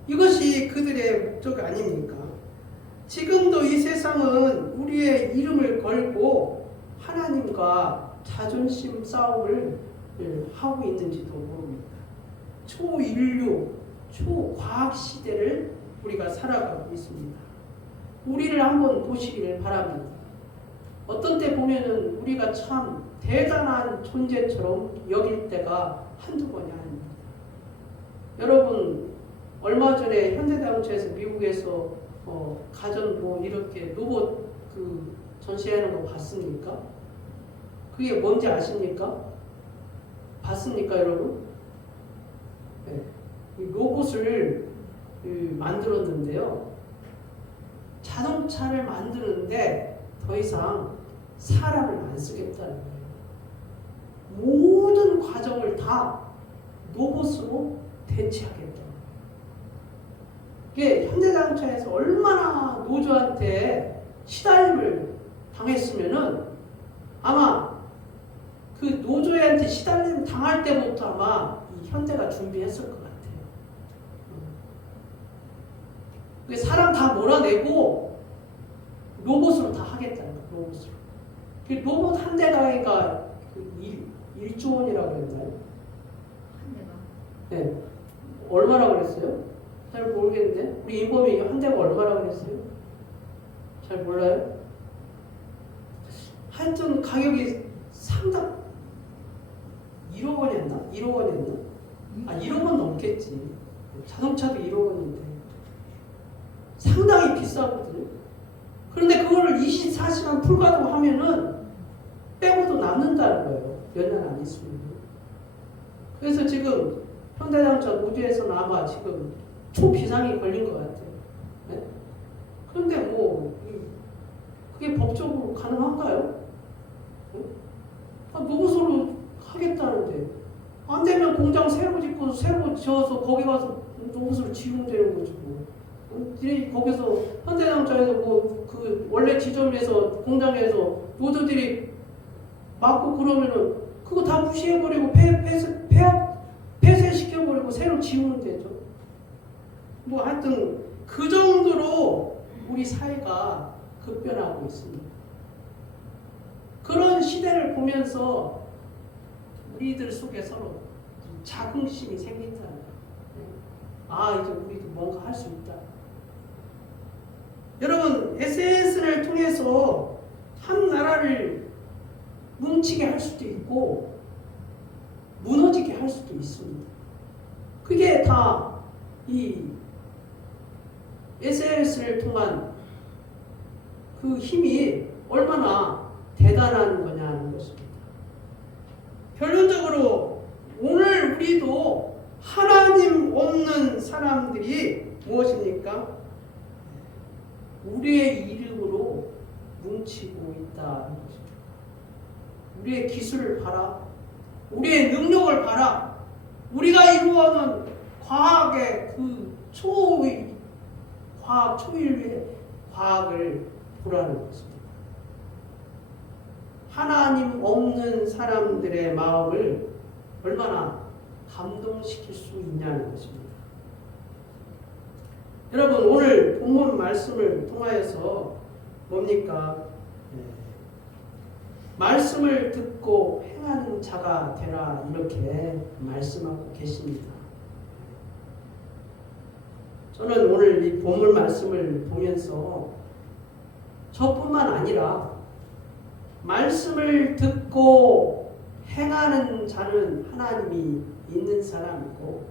이것이 그들의 목적 아닙니까? 지금도 이 세상은 우리의 이름을 걸고 하나님과 자존심 싸움을 하고 있는지도 모릅니다. 초인류, 초과학 시대를 우리가 살아가고 있습니다. 우리를 한번 보시기를 바랍니다. 어떤 때 보면은 우리가 참 대단한 존재처럼 여길 때가 한두 번이 아닙니다. 여러분 얼마 전에 현대자동차에서 미국에서 가전 뭐 이렇게 로봇 그 전시하는 거 봤습니까? 그게 뭔지 아십니까? 봤습니까, 여러분? 네. 이 로봇을 만들었는데요. 자동차를 만드는데 더 이상 사람을 안 쓰겠다는 거예요. 모든 과정을 다 로봇으로 대체하겠다는 거예요. 이게 현대자동차에서 얼마나 노조한테 시달림을 당했으면은 아마 그 노조한테 시달림 당할 때부터 아마 이 현대가 준비했을 것 같아요. 사람 다 몰아내고 로봇으로 다 하겠다는 거예요. 로봇으로. 그 로봇 한 대가 1조 원이라고 그랬나요? 한 대가. 네. 얼마라고 그랬어요? 잘 모르겠는데. 우리 인범이 한 대가 얼마라고 그랬어요? 잘 몰라요? 하여튼 가격이 상당 1억 원이었나? 1억 원이었나? 1억 원 넘겠지. 자동차도 1억 원인데 상당히 비싸거든요. 그런데 그거를 24시간 풀가동하면은 빼고도 남는다는 거예요. 몇 년 안 있으면. 그래서 지금 현대자동차 노조에서는 아마 지금 초비상이 걸린 것 같아요. 네? 그런데 뭐 그게 법적으로 가능한가요? 네? 로봇으로 하겠다는데 안 되면 공장 새로 짓고 새로 지어서 거기 가서 로봇으로 지으면 되는 거지 뭐. 거기서 현대자동차에서 뭐 그 원래 지점에서 공장에서 노조들이 막고 그러면은 그거 다 무시해버리고 폐쇄시켜버리고 새로 지으면 되죠. 뭐 하여튼 그 정도로 우리 사회가 급변하고 있습니다. 그런 시대를 보면서 우리들 속에 서로 자긍심이 생긴다는 거예요. 이제 우리도 뭔가 할 수 있다. 여러분 SNS를 통해서 한 나라를 뭉치게 할 수도 있고 무너지게 할 수도 있습니다. 그게 다 이 SNS를 통한 그 힘이 얼마나 대단한 거냐는 것입니다. 결론적으로 오늘 우리도 하나님 없는 사람들이 무엇입니까? 우리의 이름으로 뭉치고 있다는 것입니다. 우리의 기술을 봐라. 우리의 능력을 봐라. 우리가 이루어는 과학의 그 초인류의 과학을 보라는 것입니다. 하나님 없는 사람들의 마음을 얼마나 감동시킬 수 있냐는 것입니다. 여러분 오늘 본문 말씀을 통하여서 뭡니까? 말씀을 듣고 행하는 자가 되라 이렇게 말씀하고 계십니다. 저는 오늘 이 본문 말씀을 보면서 저뿐만 아니라 말씀을 듣고 행하는 자는 하나님이 있는 사람이고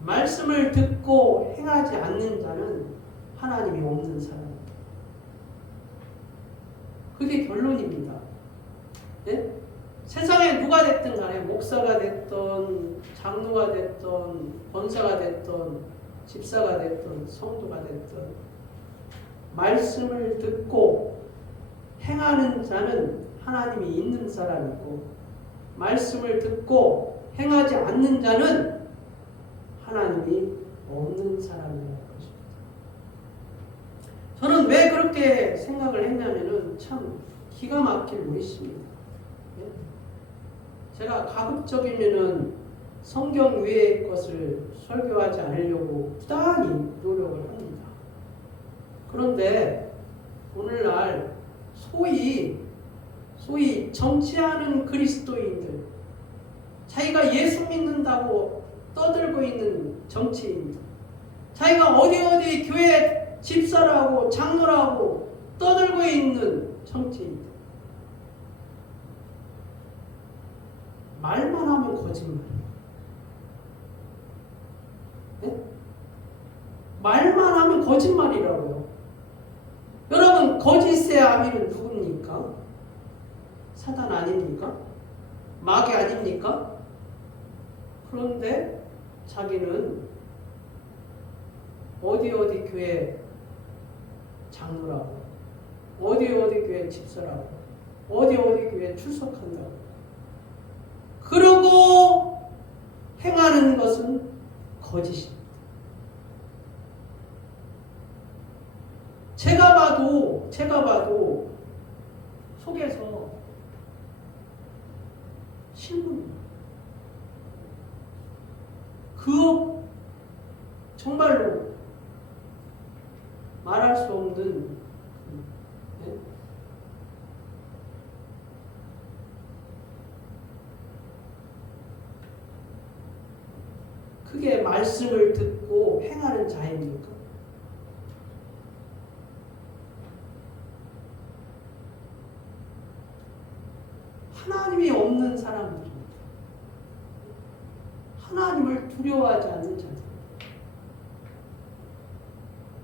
말씀을 듣고 행하지 않는 자는 하나님이 없는 사람입니다. 그게 결론입니다. 네? 세상에 누가 됐든 간에 목사가 됐든 장로가 됐든 권사가 됐든 집사가 됐든 성도가 됐든 말씀을 듣고 행하는 자는 하나님이 있는 사람이고 말씀을 듣고 행하지 않는 자는 하나님이 없는 사람이라는 것입니다. 저는 왜 그렇게 생각을 했냐면은 참 기가 막힐 노릇입니다. 제가 가급적이면은 성경 외의 것을 설교하지 않으려고 부단히 노력을 합니다. 그런데 오늘날 소위 정치하는 그리스도인들, 자기가 예수 믿는다고 떠들고 있는 정치인들, 자기가 어디 교회 집사라고 장로라고 떠들고 있는 정치인들, 말만 하면 거짓말이에요. 네? 말만 하면 거짓말이라고요. 여러분, 거짓의 아비는 누굽니까? 사단 아닙니까? 마귀 아닙니까? 그런데 자기는 어디 교회 장로라고, 어디 교회 집사라고, 어디 교회 출석한다고, 그러고 행하는 것은 거짓입니다. 제가 봐도 속에서 신문입니다. 정말로 말할 수 없는, 네? 그게 말씀을 듣고 행하는 자입니까? 하나님이 없는 사람들입니다. 하나님을 두려워하지 않는 자들.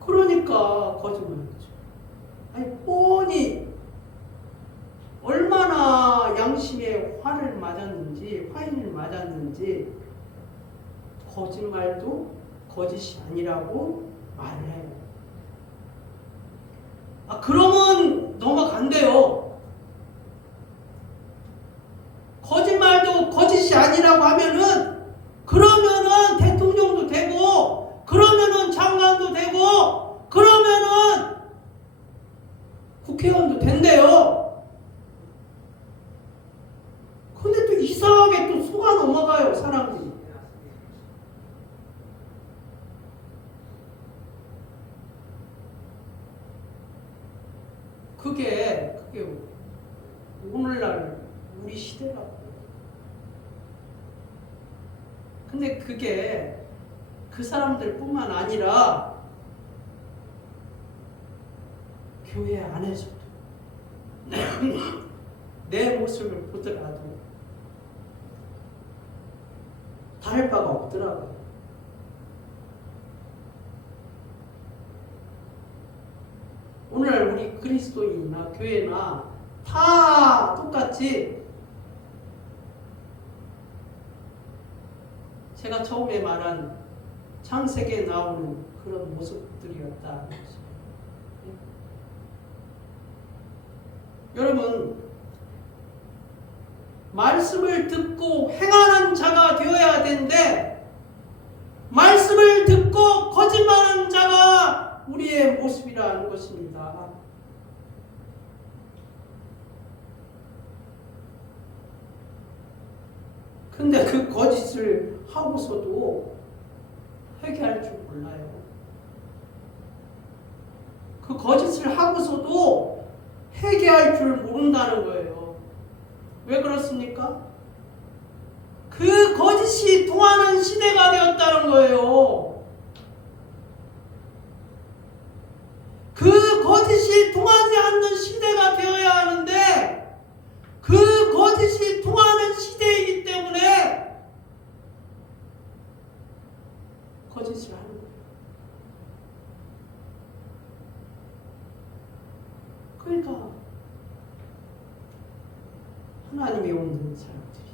그러니까 거짓말이죠. 아니, 뻔히 얼마나 양심에 화인을 맞았는지 거짓말도 거짓이 아니라고 말을 해요. 그러면 넘어간대요. 거짓말도 거짓이 아니라고 하면은, 그러면은 대통령도 되고, 그러면은 장관도 되고, 그러면은 국회의원도 된대요. 근데 또 이상하게 또 속아 넘어가요, 사람들이. 그게 오늘날 우리 시대라고. 근데 그게 그 사람들뿐만 아니라 교회 안에서도 내 모습을 보더라도 다를 바가 없더라고요. 오늘날 우리 그리스도인이나 교회나 다 똑같이 제가 처음에 말한 창세기에 나오는 그런 모습들이었다. 여러분, 말씀을 듣고 행하는 자가 되어야 되는데, 말씀을 듣고 거짓말하는 자가 우리의 모습이라는 것입니다. 근데 그 거짓을 하고서도 회개할 줄 몰라요. 그 거짓을 하고서도 회개할 줄 모른다는 거예요. 왜 그렇습니까? 그 거짓이 통하는 시대가 되었다는 거예요. 그 거짓이 통하지 않는 시대가 되어야 하는데, 그 거짓이 통하는 시대이기 때문에 거짓을 하는 거예요. 그러니까 하나님이 없는 사람들이,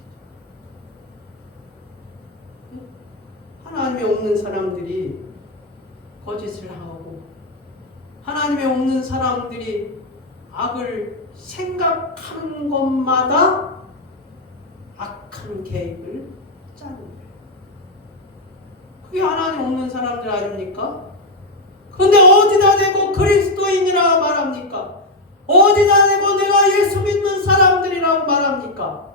하나님이 없는 사람들이 거짓을 하고, 하나님이 없는 사람들이 악을 생각하는 것마다 악한 계획을 짜는 거예요. 그게 하나님 없는 사람들 아닙니까? 그런데 어디다 대고 그리스도인이라고 말합니까? 어디다 대고 내가 예수 믿는 사람들이라고 말합니까?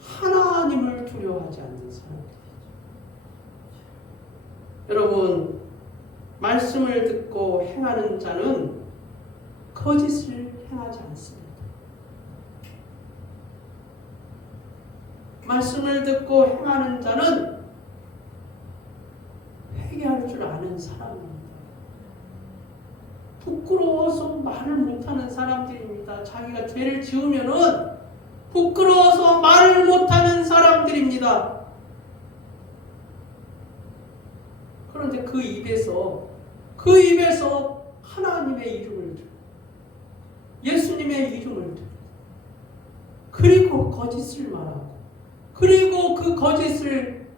하나님을 두려워하지 않는 사람들이죠. 여러분, 말씀을 듣고 행하는 자는 거짓을 행하지 않습니다. 말씀을 듣고 행하는 자는 회개할 줄 아는 사람입니다. 부끄러워서 말을 못하는 사람들입니다. 자기가 죄를 지으면은 부끄러워서 말을 못하는 사람들입니다. 그런데 그 입에서 하나님의 이름을 들고 예수님의 이름을 들고 그리고 거짓을 말하고 그리고 그 거짓을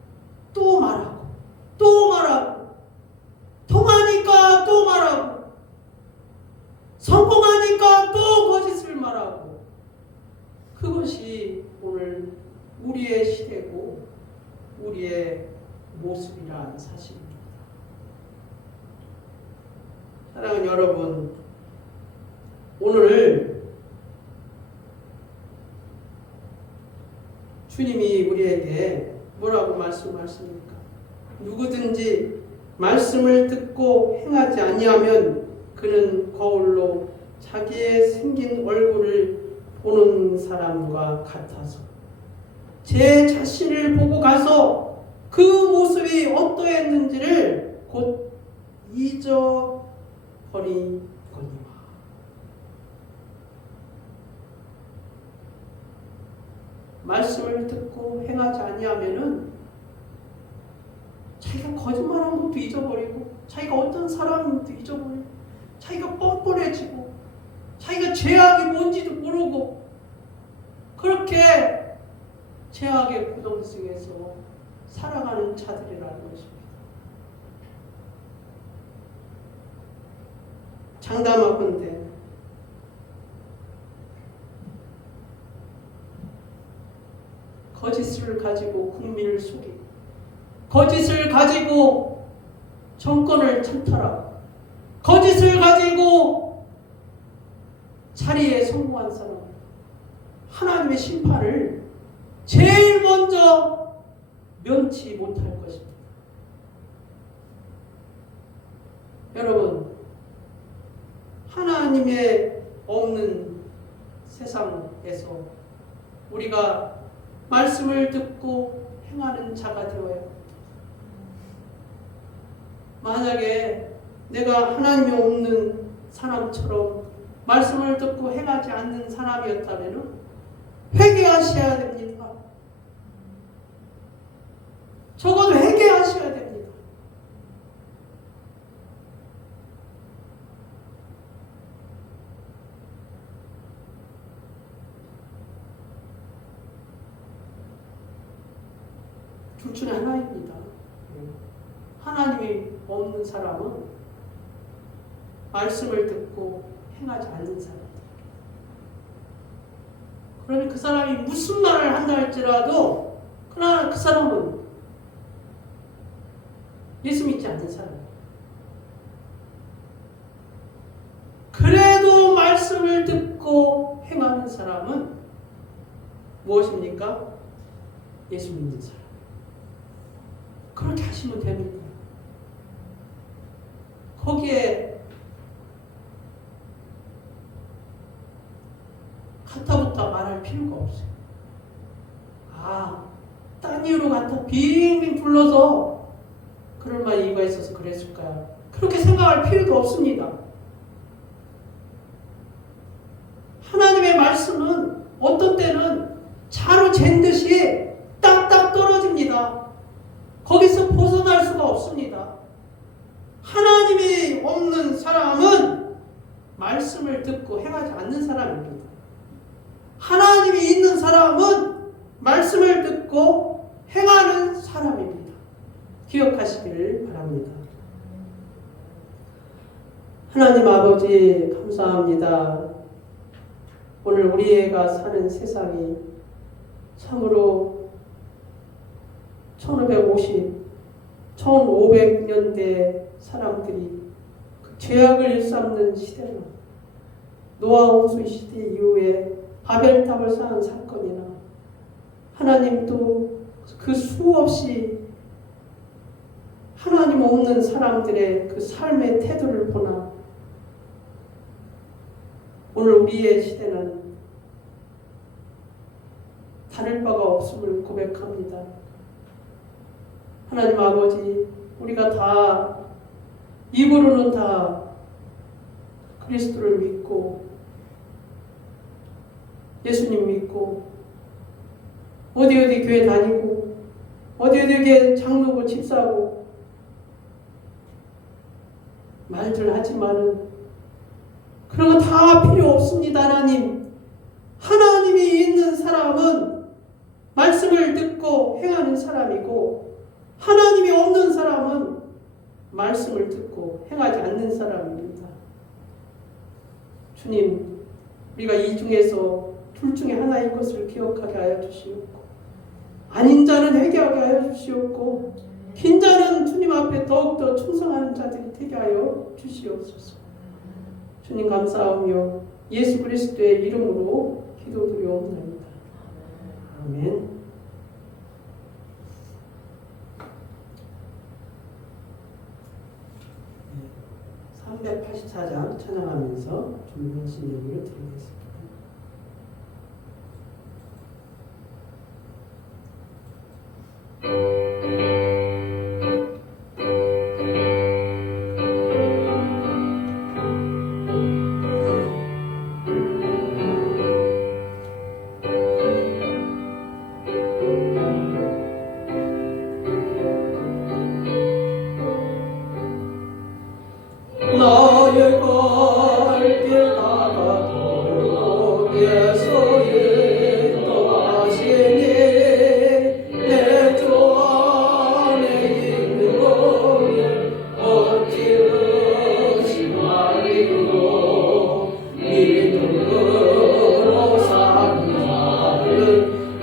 또 말하고 통하니까 또 말하고 성공하니까 또 거짓을 말하고 그것이 오늘 우리의 시대고 우리의 모습이라는 사실입니다. 사랑하는 여러분, 오늘 주님이 우리에게 뭐라고 말씀하십니까? 누구든지 말씀을 듣고 행하지 아니하면 그는 거울로 자기의 생긴 얼굴을 보는 사람과 같아서 제 자신을 보고 가서 그 모습이 어떠했는지를 곧 잊어버리거니와. 말씀을 듣고 행하지 아니하면은 자기가 거짓말한 것도 잊어버리고 자기가 어떤 사람인지도 잊어버리고 자기가 뻔뻔해지고 자기가 죄악이 뭔지도 모르고 그렇게 죄악의 고동 속에서 살아가는 자들이라는 것입니다. 장담하건대 거짓을 가지고 국민을 속이고 거짓을 가지고 정권을 찬탈하고 거짓을 가지고 자리에 성공한 사람 하나님의 심판을 제일 먼저 면치 못할 것입니다. 여러분, 하나님의 없는 세상에서 우리가 말씀을 듣고 행하는 자가 되어야 합니다. 만약에 내가 하나님이 없는 사람처럼 말씀을 듣고 행하지 않는 사람이었다면 회개하셔야 됩니다. 적어도 회개하셔야 됩니다. 둘 중에 하나입니다. 하나님이 없는 사람은 말씀을 듣고 행하지 않는 사람. 그러면 그 사람이 무슨 말을 한다 할지라도 그러나 그 사람은 예수 믿지 않는 사람이에요. 그래도 말씀을 듣고 행하는 사람은 무엇입니까? 예수 믿는 사람. 그렇게 하시면 됩니다. 거기에 갖다붙다 말할 필요가 없어요. 딴 이유로 갖다 빙빙 불러서 그럴 만한 이유가 있어서 그랬을까요? 그렇게 생각할 필요도 없습니다. 하나님의 말씀은 어떤 때는 자루 잰 듯이 딱딱 떨어집니다. 거기서 벗어날 수가 없습니다. 하나님이 없는 사람은 말씀을 듣고 행하지 않는 사람입니다. 하나님이 있는 사람은 말씀을 듣고 행하는 사람입니다. 기억하시기를 바랍니다. 하나님 아버지 감사합니다. 오늘 우리가 사는 세상이 참으로 1550, 1500년대 사람들이 그 죄악을 일삼는 시대나 노아 홍수 시대 이후에 바벨탑을 쌓은 사건이나 하나님도 그 수없이 하나님 없는 사람들의 그 삶의 태도를 보나 오늘 우리의 시대는 다를 바가 없음을 고백합니다. 하나님 아버지, 우리가 다 입으로는 다 그리스도를 믿고 예수님 믿고 어디 교회 다니고 어디 교회 장로고 집사고 말들 하지만은 그런 거 다 필요 없습니다. 하나님, 하나님이 있는 사람은 말씀을 듣고 행하는 사람이고 하나님이 없는 사람은 말씀을 듣고 행하지 않는 사람입니다. 주님, 우리가 이 중에서 둘 중에 하나인 것을 기억하게 하여 주시옵고 아닌 자는 회개하게 하여 주시옵고 긴 자는 주님 앞에 더욱더 충성하는 자들이 되게 하여 주시옵소서. 주님 감사하며 예수 그리스도의 이름으로 기도드리옵나이다. 아멘. 384장 찬양하면서 준비하신 얘기를 드리겠습니다. 나의 갈길 다가도록 예수 인도하시니 내 주 안에 있는 것을 어찌 의심하리요. 믿음으로 사는 자는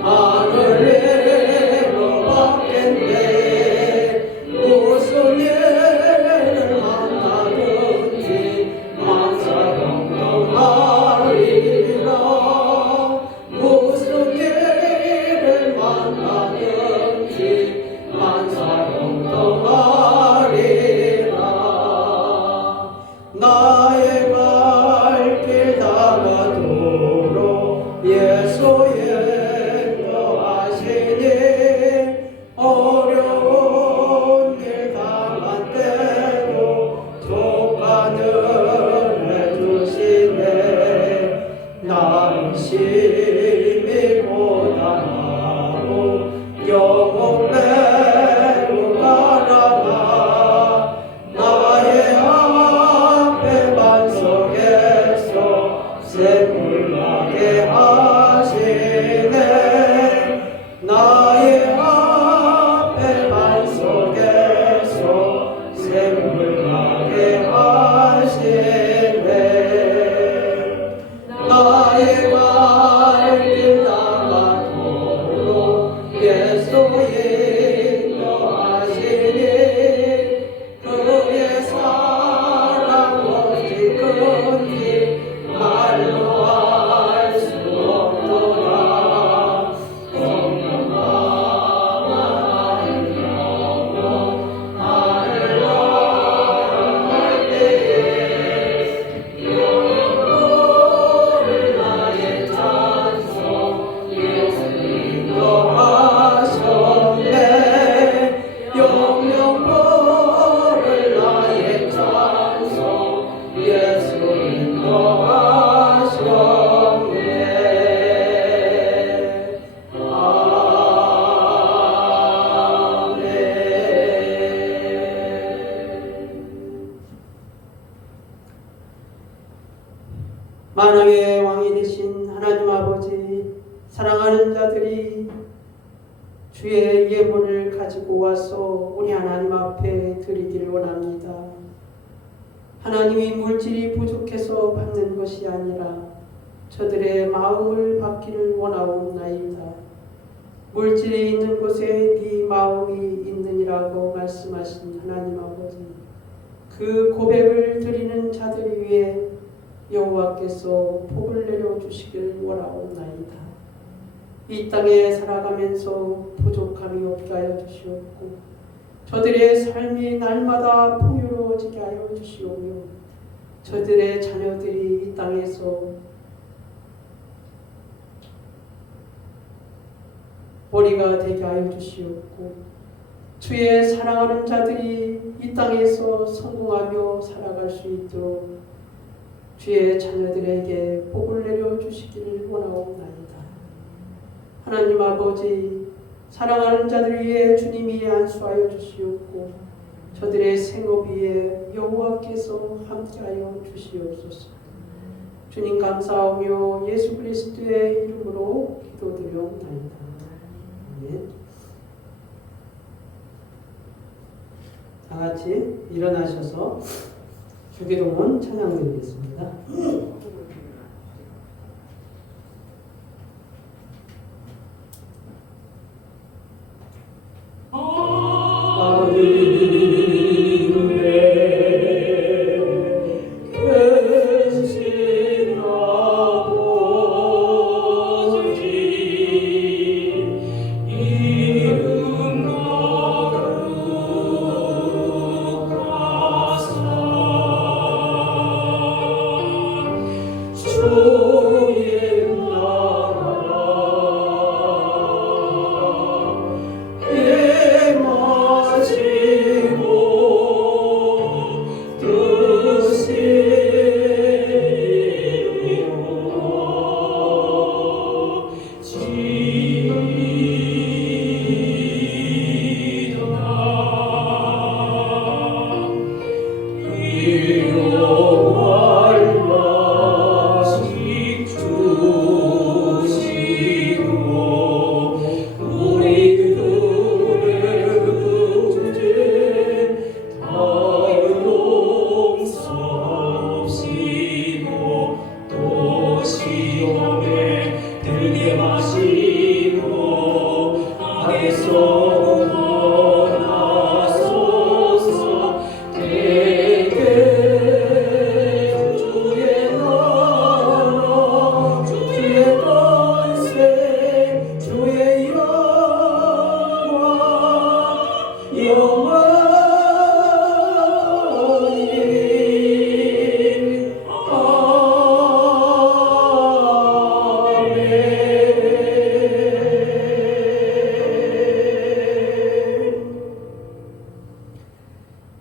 하늘로 받겠네. 무슨 일을 만나든지 만사형통하리라. 무슨 일을 만나든지 만사형통하리라. 나의 갈길 다가도록 예수 인도하시니 어려운 일 당한 때도 족간을 해주시네. 나는 심히 고단하고 영혼 매우 가라가 나의 앞에 반석에서 샘물나게 하시네. 나의 앞에 반석에서 샘물나게 하시네. 나의 갈길 다가도록 예수 인도하시니 그의 사랑 어찌 큰지 말로 알 수 없도다. 성령만 알려고 나를 알아갈 때에 영혼을 나의 찬송 예수 인도하셨네. 영영보를 나의 찬송 예수 인도하셨네. 만왕의 왕이 되신 하나님 아버지, 사랑하는 자들이 주의 예물을 가지고 와서 우리 하나님 앞에 드리기를 원합니다. 하나님이 물질이 부족해서 받는 것이 아니라 저들의 마음을 받기를 원하옵나이다. 물질이 있는 곳에 네 마음이 있느니라고 말씀하신 하나님 아버지, 그 고백을 드리는 자들 위해 여호와께서 복을 내려주시길 원하옵나이다. 이 땅에 살아가면서 부족함이 없게 하여 주시옵고 저들의 삶이 날마다 풍요로워지게 하여 주시오며 저들의 자녀들이 이 땅에서 머리가 되게 하여 주시옵고 주의 사랑하는 자들이 이 땅에서 성공하며 살아갈 수 있도록 주의 자녀들에게 복을 내려주시기를 원하옵나이다. 하나님 아버지, 사랑하는 자들 위해 주님이 안수하여 주시옵고 저들의 생업 위에 여호와께서 함께하여 주시옵소서. 주님 감사하며 예수 그리스도의 이름으로 기도드려옵나이다. 아멘. 다 같이 일어나셔서 주기도문 찬양 드리겠습니다.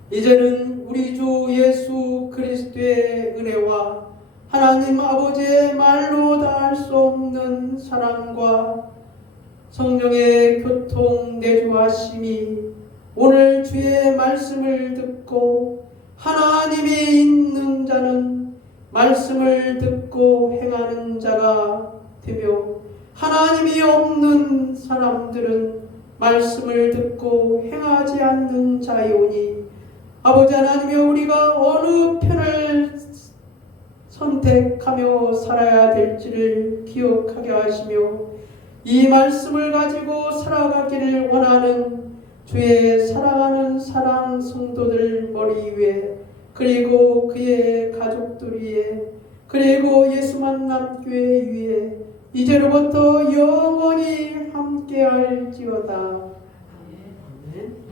이제는 우리 주 예수 그리스도의 은혜와 하나님 아버지의 말로 다할 수 없는 사랑과 성령의 교통 내주하심이 오늘 주의 말씀을 듣고 하나님이 있는 자는 말씀을 듣고 행하는 자가 되며 하나님이 없는 사람들은 말씀을 듣고 행하지 않는 자이오니 아버지 하나님이여, 우리가 어느 편을 선택하며 살아야 될지를 기억하게 하시며 이 말씀을 가지고 살아가기를 원하는 주의 사랑하는 사랑 성도들 머리 위에, 그리고 그의 가족들 위에, 그리고 예수 만남 교회 위에 이제로부터 영원히 함께할지어다. 아멘.